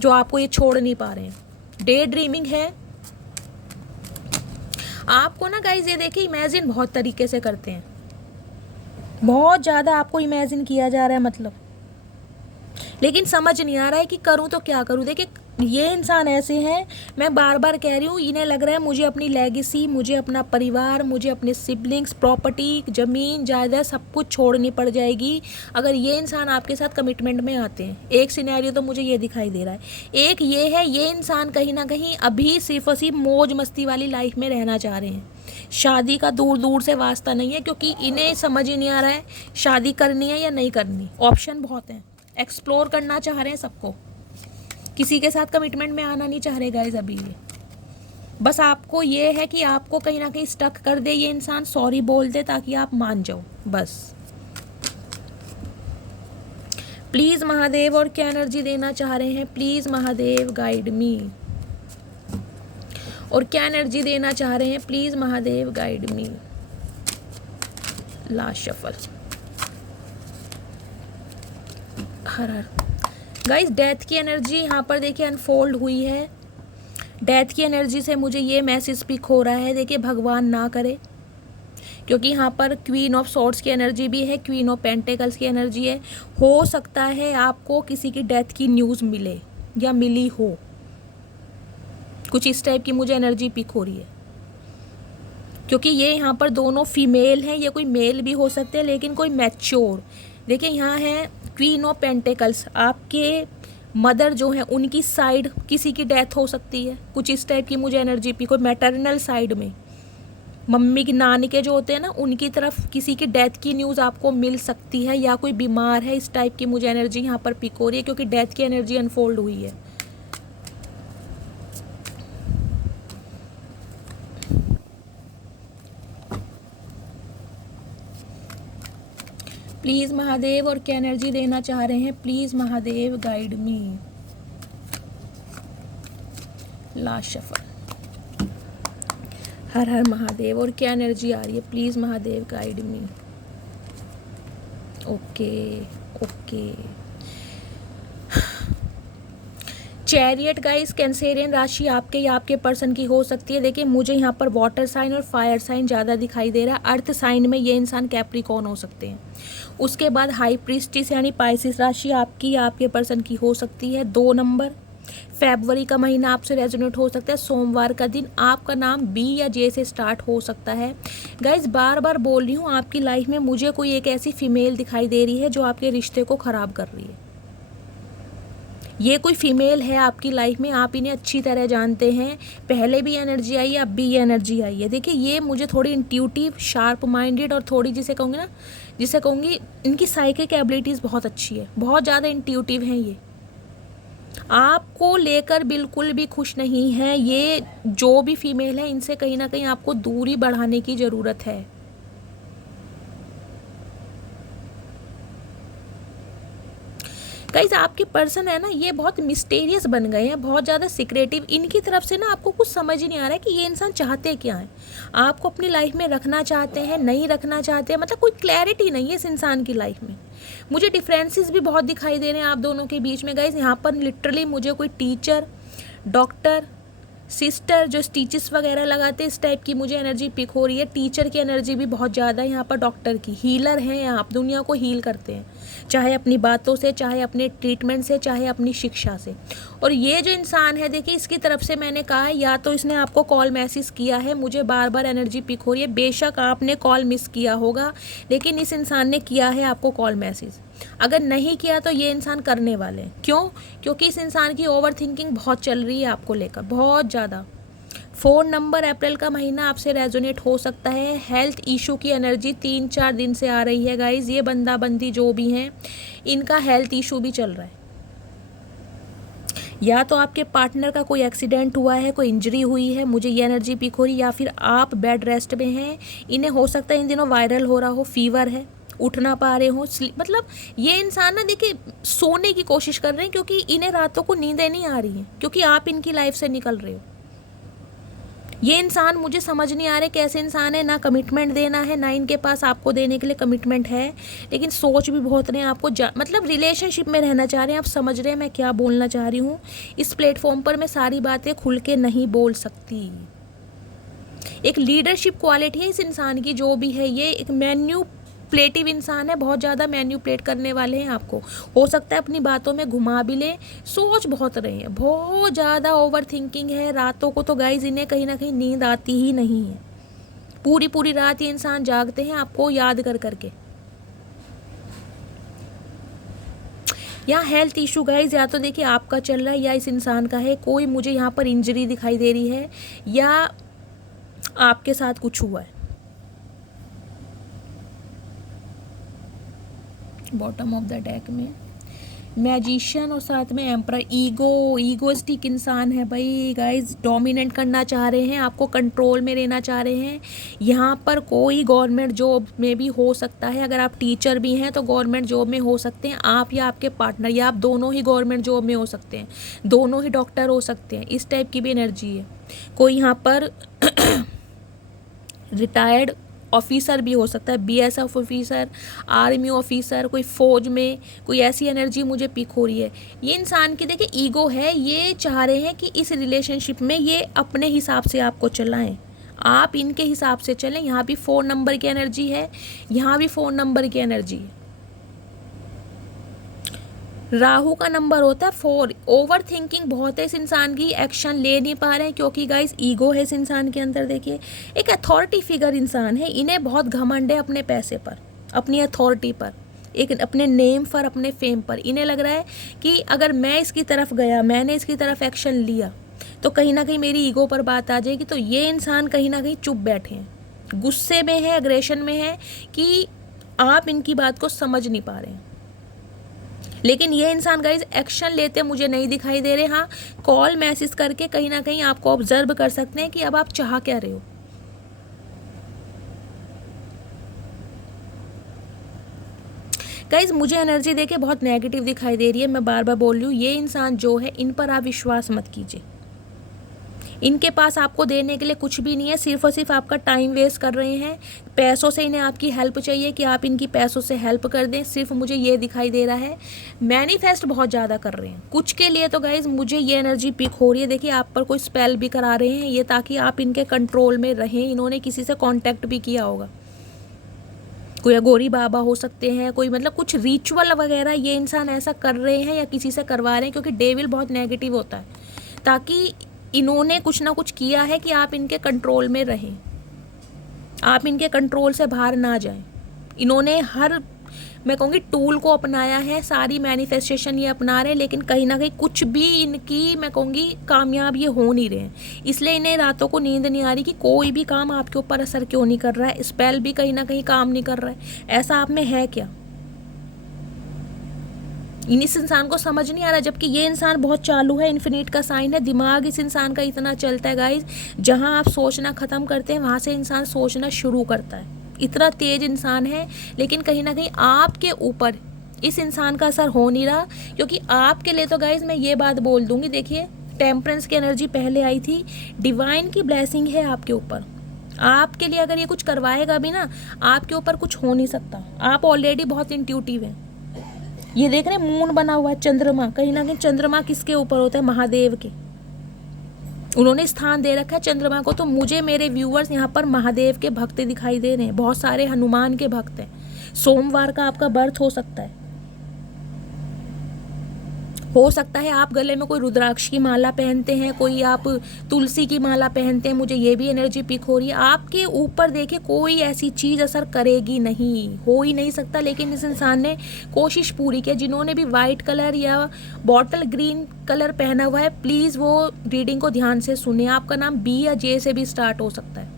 जो आपको ये छोड़ नहीं पा रहे हैं। डे ड्रीमिंग है आपको ना गाइज। ये देखिए इमेजिन बहुत तरीके से करते हैं, बहुत ज़्यादा आपको इमेजिन किया जा रहा है मतलब, लेकिन समझ नहीं आ रहा है कि करूं तो क्या करूं। देखिए ये इंसान ऐसे हैं, मैं बार बार कह रही हूँ, इन्हें लग रहा है मुझे अपनी लेगेसी, मुझे अपना परिवार, मुझे अपने सिबलिंग्स, प्रॉपर्टी, ज़मीन जायदाद सब कुछ छोड़नी पड़ जाएगी अगर ये इंसान आपके साथ कमिटमेंट में आते हैं। एक सिनेरियो तो मुझे ये दिखाई दे रहा है। एक ये है, ये इंसान कहीं ना कहीं अभी सिर्फ और सिर्फ मौज मस्ती वाली लाइफ में रहना चाह रहे हैं। शादी का दूर दूर से वास्ता नहीं है, क्योंकि इन्हें समझ ही नहीं आ रहा है शादी करनी है या नहीं करनी। ऑप्शन बहुत हैं, एक्सप्लोर करना चाह रहे हैं सबको, किसी के साथ कमिटमेंट में आना नहीं चाह रहे गाइज अभी। ये बस आपको ये है कि आपको कहीं ना कहीं स्टक कर दे ये इंसान, सॉरी बोल दे ताकि आप मान जाओ बस। प्लीज़ महादेव और क्या एनर्जी देना चाह रहे हैं, प्लीज़ महादेव गाइड मी। और क्या एनर्जी देना चाह रहे हैं, please Mahadev guide me. Last shuffle. हर हर गाइस डेथ की एनर्जी यहाँ पर देखिए अनफोल्ड हुई है। डेथ की एनर्जी से मुझे ये मैसेज पिक हो रहा है, देखिए भगवान ना करे, क्योंकि यहाँ पर क्वीन ऑफ सॉर्ड्स की एनर्जी भी है, क्वीन ऑफ पेंटिकल्स की एनर्जी है। हो सकता है आपको किसी की डेथ की न्यूज़ मिले या मिली हो, कुछ इस टाइप की मुझे एनर्जी पिक हो रही है, क्योंकि ये यहाँ पर दोनों फीमेल हैं। ये कोई मेल भी हो सकते हैं लेकिन कोई मैच्योर। देखिए यहाँ है क्वीन ऑफ पेंटिकल्स, आपके मदर जो है उनकी साइड किसी की डेथ हो सकती है, कुछ इस टाइप की मुझे एनर्जी पिक। कोई मैटरनल साइड में मम्मी की नानी के जो होते हैं ना, उनकी तरफ किसी की डेथ की न्यूज़ आपको मिल सकती है, या कोई बीमार है, इस टाइप की मुझे एनर्जी यहाँ पर पिक हो रही है, क्योंकि डेथ की एनर्जी अनफोल्ड हुई है। प्लीज़ महादेव और क्या एनर्जी देना चाह रहे हैं, please Mahadev guide me. Last shuffle. हर हर महादेव और क्या एनर्जी आ रही है, please Mahadev guide me. Okay okay. Chariot guys Cancerian राशि आपके या आपके पर्सन की हो सकती है। देखिए मुझे यहाँ पर वाटर साइन और फायर साइन ज़्यादा दिखाई दे रहा है। अर्थ साइन में ये इंसान कैप्रिकॉर्न हो सकते हैं। उसके बाद हाई प्रीस्टिस यानी पाइसिस राशि आपकी या आपके पर्सन की हो सकती है। 2 नंबर फरवरी का महीना आपसे रेजोनेट हो सकता है। सोमवार का दिन आपका नाम बी या जे से स्टार्ट हो सकता है। गाइज बार बार बोल रही हूँ, आपकी लाइफ में मुझे कोई एक ऐसी फीमेल दिखाई दे रही है जो आपके रिश्ते को ख़राब कर रही है। ये कोई फीमेल है आपकी लाइफ में, आप इन्हें अच्छी तरह जानते हैं, पहले भी एनर्जी आई है, अब भी ये एनर्जी आई है। देखिए ये मुझे थोड़ी इंट्यूटिव, शार्प माइंडेड और थोड़ी जिसे कहूँगी ना, जिसे कहूँगी इनकी साइकिक एबिलिटीज़ बहुत अच्छी है, बहुत ज़्यादा इंट्यूटिव हैं ये। आपको लेकर बिल्कुल भी खुश नहीं है ये जो भी फीमेल है, इनसे कहीं ना कहीं आपको दूरी बढ़ाने की ज़रूरत है। गाइस आपके पर्सन है ना, ये बहुत मिस्टीरियस बन गए हैं, बहुत ज़्यादा सिक्रेटिव। इनकी तरफ से ना आपको कुछ समझ ही नहीं आ रहा है कि ये इंसान चाहते क्या हैं। आपको अपनी लाइफ में रखना चाहते हैं, नहीं रखना चाहते हैं, मतलब कोई क्लैरिटी नहीं है इस इंसान की लाइफ में। मुझे डिफरेंसेस भी बहुत दिखाई दे रहे हैं आप दोनों के बीच में। गाइस यहाँ पर लिटरली मुझे कोई टीचर, डॉक्टर, सिस्टर जो स्टिचेस वगैरह लगाते हैं, इस टाइप की मुझे एनर्जी पिक हो रही है। टीचर की एनर्जी भी बहुत ज़्यादा है यहाँ पर, डॉक्टर की, हीलर हैं आप, दुनिया को हील करते हैं, चाहे अपनी बातों से, चाहे अपने ट्रीटमेंट से, चाहे अपनी शिक्षा से। और ये जो इंसान है देखिए, इसकी तरफ से मैंने कहा है, या तो इसने आपको कॉल मैसेज किया है, मुझे बार बार एनर्जी पिक हो रही है, बेशक आपने कॉल मिस किया होगा, लेकिन इस इंसान ने किया है आपको कॉल मैसेज। अगर नहीं किया तो ये इंसान करने वाले हैं। क्यों? क्योंकि इस इंसान की ओवर थिंकिंग बहुत चल रही है आपको लेकर, बहुत ज़्यादा। 4 नंबर अप्रैल का महीना आपसे रेजोनेट हो सकता है। हेल्थ इशू की एनर्जी 3-4 दिन से आ रही है गाइज। ये बंदा बंदी जो भी हैं, इनका हेल्थ इशू भी चल रहा है। या तो आपके पार्टनर का कोई एक्सीडेंट हुआ है, कोई इंजरी हुई है, मुझे ये एनर्जी पिक हो रही, या फिर आप बेड रेस्ट में हैं। इन्हें हो सकता है इन दिनों वायरल हो रहा हो, फीवर है, उठ ना पा रहे हो, मतलब ये इंसान ना देखिए सोने की कोशिश कर रहे हैं, क्योंकि इन्हें रातों को नींदें नहीं आ रही हैं, क्योंकि आप इनकी लाइफ से निकल रहे हो। ये इंसान मुझे समझ नहीं आ रहे कैसे इंसान है, ना कमिटमेंट देना है, ना इनके पास आपको देने के लिए कमिटमेंट है, लेकिन सोच भी बहुत रहे हैं आपको, मतलब रिलेशनशिप में रहना चाह रहे हैं। आप समझ रहे हैं मैं क्या बोलना चाह रही हूँ। इस प्लेटफॉर्म पर मैं सारी बातें खुल के नहीं बोल सकती। एक लीडरशिप क्वालिटी है इस इंसान की जो भी है, ये एक मैन्युपुलेटिव इंसान है, बहुत ज़्यादा मैन्युपुलेट करने वाले हैं आपको। हो सकता है अपनी बातों में घुमा भी ले, सोच बहुत रहे हैं, बहुत ज़्यादा ओवर थिंकिंग है। रातों को तो गाइज इन्हें कहीं ना कहीं नींद आती ही नहीं है, पूरी पूरी रात ये इंसान जागते हैं आपको याद कर करके। यहाँ हेल्थ इशू गाइज या तो देखिए आपका चल रहा है या इस इंसान का है। कोई मुझे यहाँ पर इंजरी दिखाई दे रही है या आपके साथ कुछ हुआ है। बॉटम ऑफ द डेक में मैजिशियन और साथ में एम्परर। ईगोइस्टिक इंसान है भाई गाइज, डोमिनेट करना चाह रहे हैं, आपको कंट्रोल में रहना चाह रहे हैं। यहाँ पर कोई गवर्नमेंट जॉब में भी हो सकता है, अगर आप टीचर भी हैं तो गवर्नमेंट जॉब में हो सकते हैं आप या आपके पार्टनर, या आप दोनों ही गवर्नमेंट जॉब में हो सकते हैं, दोनों ही डॉक्टर हो सकते हैं। इस टाइप की भी एनर्जी है। कोई यहाँ पर रिटायर्ड ऑफिसर भी हो सकता है, बीएसएफ ऑफिसर, आर्मी ऑफिसर, कोई फौज में, कोई ऐसी एनर्जी मुझे पिक हो रही है। ये इंसान की देखिए ईगो है, ये चाह रहे हैं कि इस रिलेशनशिप में ये अपने हिसाब से आपको चलाएं, आप इनके हिसाब से चलें। यहाँ भी 4 नंबर की एनर्जी है, यहाँ भी 4 नंबर की एनर्जी है। राहु का नंबर होता है 4। ओवर थिंकिंग बहुत है इस इंसान की, एक्शन ले नहीं पा रहे हैं क्योंकि गाइस ईगो है इस इंसान के अंदर। देखिए एक अथॉरिटी फिगर इंसान है, इन्हें बहुत घमंड है अपने पैसे पर, अपनी अथॉरिटी पर, एक अपने नेम पर, अपने फेम पर। इन्हें लग रहा है कि अगर मैं इसकी तरफ गया, मैंने इसकी तरफ एक्शन लिया, तो कहीं ना कहीं मेरी ईगो पर बात आ जाएगी। तो ये इंसान कहीं ना कहीं चुप बैठे हैं, गुस्से में है, अग्रेशन में है कि आप इनकी बात को समझ नहीं पा रहे हैं। लेकिन ये इंसान गाइज एक्शन लेते मुझे नहीं दिखाई दे रहे। हाँ, कॉल मैसेज करके कहीं ना कहीं आपको ऑब्जर्व कर सकते हैं कि अब आप चाह क्या रहे हो। गाइज मुझे एनर्जी देके बहुत नेगेटिव दिखाई दे रही है। मैं बार बार बोल रही हूँ, ये इंसान जो है, इन पर आप विश्वास मत कीजिए। इनके पास आपको देने के लिए कुछ भी नहीं है, सिर्फ और सिर्फ आपका टाइम वेस्ट कर रहे हैं। पैसों से इन्हें आपकी हेल्प चाहिए कि आप इनकी पैसों से हेल्प कर दें, सिर्फ मुझे ये दिखाई दे रहा है। मैनिफेस्ट बहुत ज़्यादा कर रहे हैं कुछ के लिए। तो गाइज मुझे ये एनर्जी पिक हो रही है, देखिए आप पर कोई स्पेल भी करा रहे हैं ये, ताकि आप इनके कंट्रोल में रहें। इन्होंने किसी से कॉन्टैक्ट भी किया होगा, कोई अघोरी बाबा हो सकते हैं, कोई मतलब कुछ रिचुअल वगैरह ये इंसान ऐसा कर रहे हैं या किसी से करवा रहे हैं, क्योंकि डेविल बहुत नेगेटिव होता है, ताकि इन्होंने कुछ ना कुछ किया है कि आप इनके कंट्रोल में रहें, आप इनके कंट्रोल से बाहर ना जाएं। इन्होंने हर, मैं कहूँगी, टूल को अपनाया है, सारी मैनिफेस्टेशन ये अपना रहे हैं, लेकिन कहीं ना कहीं कुछ भी इनकी, मैं कहूँगी, कामयाब ये हो नहीं रहे हैं। इसलिए इन्हें रातों को नींद नहीं आ रही कि कोई भी काम आपके ऊपर असर क्यों नहीं कर रहा है, स्पेल भी कहीं ना कहीं काम नहीं कर रहा है, ऐसा आप में है क्या। इस इंसान को समझ नहीं आ रहा, जबकि ये इंसान बहुत चालू है, इन्फिनिट का साइन है, दिमाग इस इंसान का इतना चलता है गाइज, जहाँ आप सोचना ख़त्म करते हैं वहाँ से इंसान सोचना शुरू करता है, इतना तेज इंसान है। लेकिन कहीं ना कहीं आपके ऊपर इस इंसान का असर हो नहीं रहा, क्योंकि आपके लिए तो गाइज मैं ये बात बोल दूंगी, देखिए टेम्परेंस की एनर्जी पहले आई थी, डिवाइन की ब्लेसिंग है आपके ऊपर। आपके लिए अगर ये कुछ करवाएगा भी ना, आपके ऊपर कुछ हो नहीं सकता, आप ऑलरेडी बहुत इंट्यूटिव हैं। ये देख रहे हैं मून बना हुआ है, चंद्रमा, कहीं ना कहीं चंद्रमा किसके ऊपर होता है, महादेव के। उन्होंने स्थान दे रखा है चंद्रमा को। तो मुझे मेरे व्यूअर्स यहाँ पर महादेव के भक्त दिखाई दे रहे हैं, बहुत सारे हनुमान के भक्त हैं। सोमवार का आपका बर्थ हो सकता है आप गले में कोई रुद्राक्ष की माला पहनते हैं, कोई आप तुलसी की माला पहनते हैं, मुझे ये भी एनर्जी पिक हो रही है। आपके ऊपर देखिए कोई ऐसी चीज़ असर करेगी नहीं, हो ही नहीं सकता। लेकिन इस इंसान ने कोशिश पूरी की। जिन्होंने भी वाइट कलर या बॉटल ग्रीन कलर पहना हुआ है, प्लीज़ वो रीडिंग को ध्यान से सुने। आपका नाम बी या जे से भी स्टार्ट हो सकता है।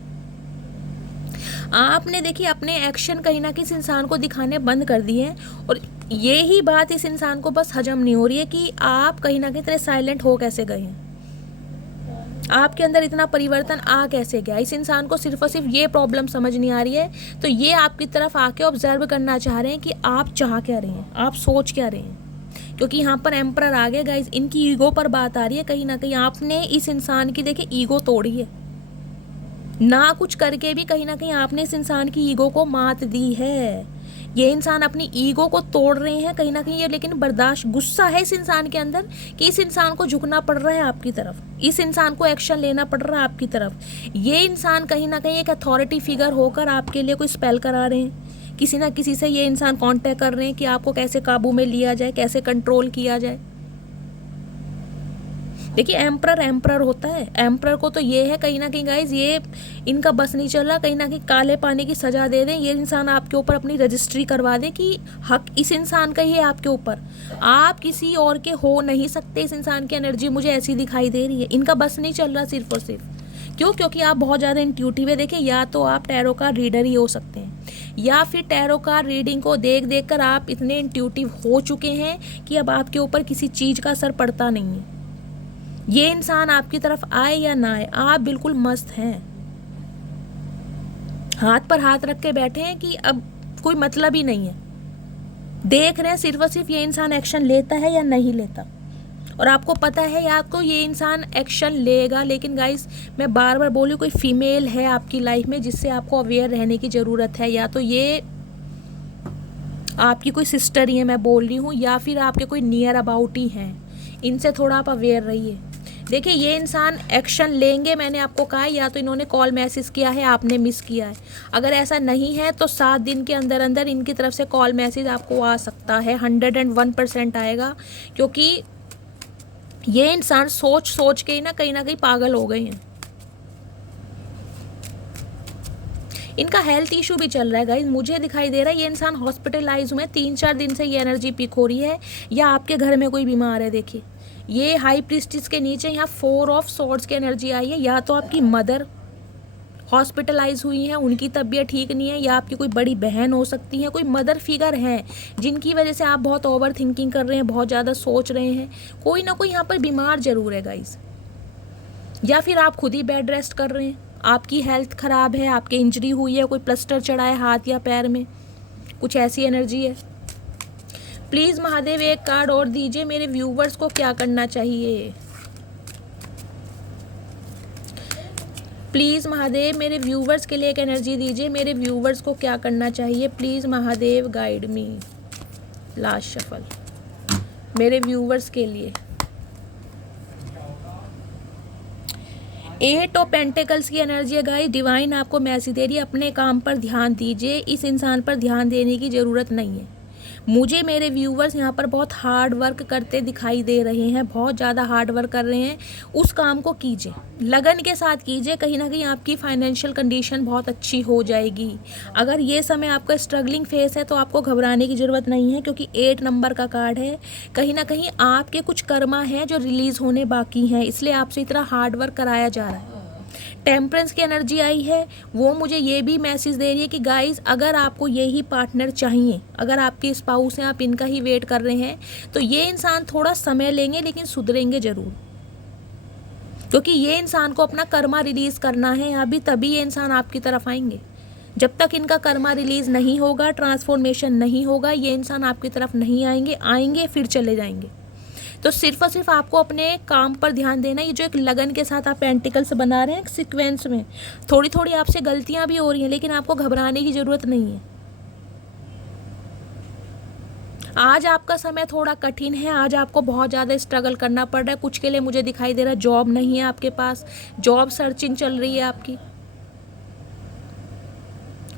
आपने देखिए अपने एक्शन कहीं ना किसी इंसान को दिखाने बंद कर दिए हैं, और ये ही बात इस इंसान को बस हजम नहीं हो रही है कि आप कहीं ना कहीं इतने साइलेंट हो कैसे गए हैं, आपके अंदर इतना परिवर्तन आ कैसे गया। इस इंसान को सिर्फ और सिर्फ ये प्रॉब्लम समझ नहीं आ रही है, तो ये आपकी तरफ आके ऑब्जर्व करना चाह रहे हैं कि आप चाह क्या रहे हैं, आप सोच क्या रहे हैं। क्योंकि यहाँ पर एम्परर आ गए गाइस, इनकी ईगो पर बात आ रही है। कहीं ना कहीं आपने इस इंसान की देखिए ईगो तोड़ी है, ना कुछ करके भी कहीं ना कहीं आपने इस इंसान की ईगो को मात दी है। ये इंसान अपनी ईगो को तोड़ रहे हैं कहीं ना कहीं ये, लेकिन बर्दाश्त, गुस्सा है इस इंसान के अंदर कि इस इंसान को झुकना पड़ रहा है आपकी तरफ, इस इंसान को एक्शन लेना पड़ रहा है आपकी तरफ। ये इंसान कहीं ना कहीं एक अथॉरिटी फिगर होकर आपके लिए कोई स्पेल करा रहे हैं, किसी ना किसी से ये इंसान कांटेक्ट कर रहे हैं कि आपको कैसे काबू में लिया जाए, कैसे कंट्रोल किया जाए। देखिए एम्परर होता है, एम्परर को तो ये है कहीं ना कहीं गाइज, ये इनका बस नहीं चल रहा, कहीं ना कहीं काले पानी की सजा दे दें, ये इंसान आपके ऊपर अपनी रजिस्ट्री करवा दें कि हक इस इंसान का ही है आपके ऊपर, आप किसी और के हो नहीं सकते। इस इंसान की एनर्जी मुझे ऐसी दिखाई दे रही है, इनका बस नहीं चल रहा सिर्फ और सिर्फ। क्यों? क्योंकि आप बहुत ज़्यादा इंट्यूटिव है। देखिए या तो आप टैरो का रीडर ही हो सकते हैं, या फिर टैरो का रीडिंग को देख देख कर आप इतने इंट्यूटिव हो चुके हैं कि अब आपके ऊपर किसी चीज़ का असर पड़ता नहीं है। ये इंसान आपकी तरफ आए या ना आए, आप बिल्कुल मस्त हैं, हाथ पर हाथ रख के बैठे हैं कि अब कोई मतलब ही नहीं है। देख रहे हैं सिर्फ और सिर्फ ये इंसान एक्शन लेता है या नहीं लेता, और आपको पता है या तो ये इंसान एक्शन लेगा। लेकिन गाइस मैं बार बार बोलूँ, कोई फीमेल है आपकी लाइफ में जिससे आपको अवेयर रहने की ज़रूरत है, या तो ये आपकी कोई सिस्टर ही है मैं बोल रही हूँ, या फिर आपके कोई नियर अबाउट ही हैं, इनसे थोड़ा आप अवेयर रहिए। देखिए ये इंसान एक्शन लेंगे, मैंने आपको कहा, या तो इन्होंने कॉल मैसेज किया है, आपने मिस किया है। अगर ऐसा नहीं है तो 7 दिन के अंदर अंदर इनकी तरफ से कॉल मैसेज आपको आ सकता है, 101% आएगा। क्योंकि ये इंसान सोच सोच के ही ना कहीं पागल हो गए हैं। इनका हेल्थ इशू भी चल रहा है गाइस, मुझे दिखाई दे रहा है ये इंसान हॉस्पिटलाइज हुए 3-4 दिन से ये एनर्जी पिक हो रही है, या आपके घर में कोई बीमार है। देखिए ये हाई प्रीस्टिस के नीचे यहाँ 4 ऑफ स्वॉर्ड्स की एनर्जी आई है, या तो आपकी मदर हॉस्पिटलाइज हुई हैं, उनकी तबीयत ठीक नहीं है, या आपकी कोई बड़ी बहन हो सकती है, कोई मदर फिगर है जिनकी वजह से आप बहुत ओवर थिंकिंग कर रहे हैं, बहुत ज़्यादा सोच रहे हैं। कोई ना कोई यहाँ पर बीमार जरूर है गाइस, या फिर आप खुद ही बेड रेस्ट कर रहे हैं, आपकी हेल्थ ख़राब है, आपके इंजरी हुई है, कोई प्लास्टर चढ़ा है हाथ या पैर में, कुछ ऐसी एनर्जी है। प्लीज़ महादेव एक कार्ड और दीजिए, मेरे व्यूवर्स को क्या करना चाहिए। प्लीज़ महादेव मेरे व्यूवर्स के लिए एक एनर्जी दीजिए, मेरे व्यूवर्स को क्या करना चाहिए। Please Mahadev guide me. Last shuffle मेरे व्यूवर्स के लिए। एट ऑफ पेंटिकल्स की एनर्जी है गाइस। डिवाइन आपको मैसेज दे रही है, अपने काम पर ध्यान दीजिए, इस इंसान पर ध्यान देने की ज़रूरत नहीं है। मुझे मेरे व्यूवर्स यहाँ पर बहुत हार्ड वर्क करते दिखाई दे रहे हैं, बहुत ज़्यादा हार्ड वर्क कर रहे हैं। उस काम को कीजिए, लगन के साथ कीजिए, कहीं ना कहीं आपकी फाइनेंशियल कंडीशन बहुत अच्छी हो जाएगी। अगर ये समय आपका स्ट्रगलिंग फेस है तो आपको घबराने की ज़रूरत नहीं है, क्योंकि 8 नंबर का कार्ड है। कहीं ना कहीं आपके कुछ कर्मा हैं जो रिलीज़ होने बाकी हैं, इसलिए आपसे इतना हार्ड वर्क कराया जा रहा है। टेम्परेंस की एनर्जी आई है, वो मुझे ये भी मैसेज दे रही है कि गाइस अगर आपको यही पार्टनर चाहिए, अगर आपके स्पाउस हैं, आप इनका ही वेट कर रहे हैं, तो ये इंसान थोड़ा समय लेंगे लेकिन सुधरेंगे ज़रूर, क्योंकि ये इंसान को अपना कर्मा रिलीज़ करना है अभी, तभी ये इंसान आपकी तरफ आएंगे। जब तक इनका कर्मा रिलीज़ नहीं होगा, ट्रांसफॉर्मेशन नहीं होगा, ये इंसान आपकी तरफ नहीं आएंगे फिर चले जाएंगे। तो सिर्फ और सिर्फ आपको अपने काम पर ध्यान देना। ये जो एक लगन के साथ आप पेंटिकल्स बना रहे हैं एक सीक्वेंस में, थोड़ी थोड़ी आपसे गलतियां भी हो रही हैं, लेकिन आपको घबराने की ज़रूरत नहीं है। आज आपका समय थोड़ा कठिन है, आज आपको बहुत ज़्यादा स्ट्रगल करना पड़ रहा है। कुछ के लिए मुझे दिखाई दे रहा है जॉब नहीं है आपके पास, जॉब सर्चिंग चल रही है आपकी।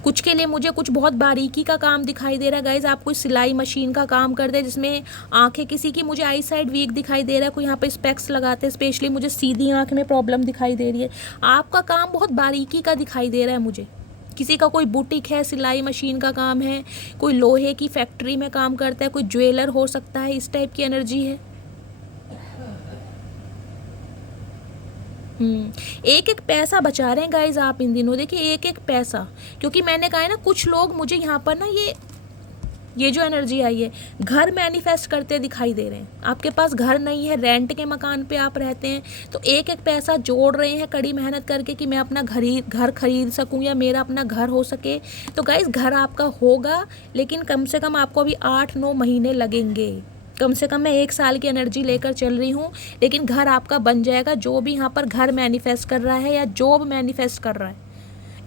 कुछ के लिए मुझे कुछ बहुत बारीकी का काम दिखाई दे रहा है गाइज। आप कोई सिलाई मशीन का काम करते हैं जिसमें आंखें, किसी की मुझे आई साइड वीक दिखाई दे रहा है, कोई यहाँ पे स्पेक्स लगाते हैं, स्पेशली मुझे सीधी आंख में प्रॉब्लम दिखाई दे रही है। आपका काम बहुत बारीकी का दिखाई दे रहा है मुझे। किसी का कोई बुटीक है, सिलाई मशीन का काम है, कोई लोहे की फैक्ट्री में काम करता है, कोई ज्वेलर हो सकता है, इस टाइप की एनर्जी है। एक एक पैसा बचा रहे हैं गाइज आप इन दिनों, देखिए एक एक पैसा, क्योंकि मैंने कहा है ना, कुछ लोग मुझे यहाँ पर ना ये जो एनर्जी आई है, घर मैनिफेस्ट करते दिखाई दे रहे हैं। आपके पास घर नहीं है, रेंट के मकान पे आप रहते हैं, तो एक एक पैसा जोड़ रहे हैं कड़ी मेहनत करके कि मैं अपना घर खरीद सकूं या मेरा अपना घर हो सके। तो गाइज घर आपका होगा, लेकिन कम से कम आपको अभी 8-9 महीने लगेंगे। कम से कम मैं 1 साल की एनर्जी लेकर चल रही हूँ, लेकिन घर आपका बन जाएगा। जो भी यहाँ पर घर मैनिफेस्ट कर रहा है या जॉब मैनिफेस्ट कर रहा है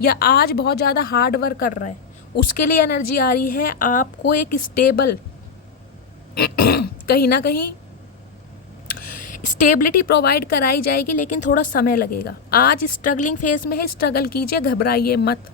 या आज बहुत ज़्यादा हार्ड वर्क कर रहा है, उसके लिए एनर्जी आ रही है। आपको एक स्टेबल कहीं ना कहीं स्टेबिलिटी प्रोवाइड कराई जाएगी, लेकिन थोड़ा समय लगेगा। आज स्ट्रगलिंग फेज में है, स्ट्रगल कीजिए, घबराइए मत,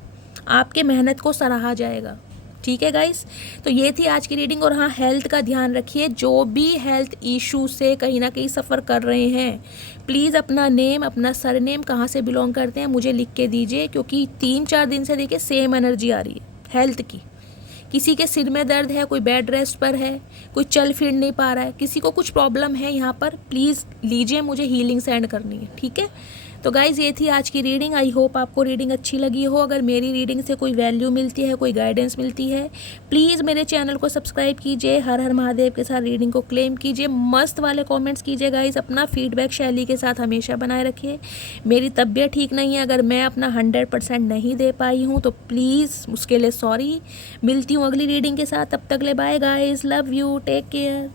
आपके मेहनत को सराहा जाएगा। ठीक है गाइस, तो ये थी आज की रीडिंग। और हाँ, हेल्थ का ध्यान रखिए। जो भी हेल्थ इशू से कहीं ना कहीं सफ़र कर रहे हैं, प्लीज़ अपना नेम, अपना सरनेम, कहाँ से बिलोंग करते हैं, मुझे लिख के दीजिए, क्योंकि 3-4 दिन से देखिए सेम एनर्जी आ रही है हेल्थ की। किसी के सिर में दर्द है, कोई बेड रेस्ट पर है, कोई चल फिर नहीं पा रहा है, किसी को कुछ प्रॉब्लम है यहाँ पर, प्लीज़ लीजिए, मुझे हीलिंग सेंड करनी है। ठीक है, तो गाइज़ ये थी आज की रीडिंग। आई होप आपको रीडिंग अच्छी लगी हो। अगर मेरी रीडिंग से कोई वैल्यू मिलती है, कोई गाइडेंस मिलती है, प्लीज़ मेरे चैनल को सब्सक्राइब कीजिए, हर हर महादेव के साथ रीडिंग को क्लेम कीजिए, मस्त वाले कमेंट्स कीजिए गाइज़। अपना फीडबैक शैली के साथ हमेशा बनाए रखिए। मेरी तबीयत ठीक नहीं है, अगर मैं अपना 100% नहीं दे पाई हूँ तो प्लीज़ उसके लिए सॉरी। मिलती हूँ अगली रीडिंग के साथ, तब तक ले bye guys, love you, take care.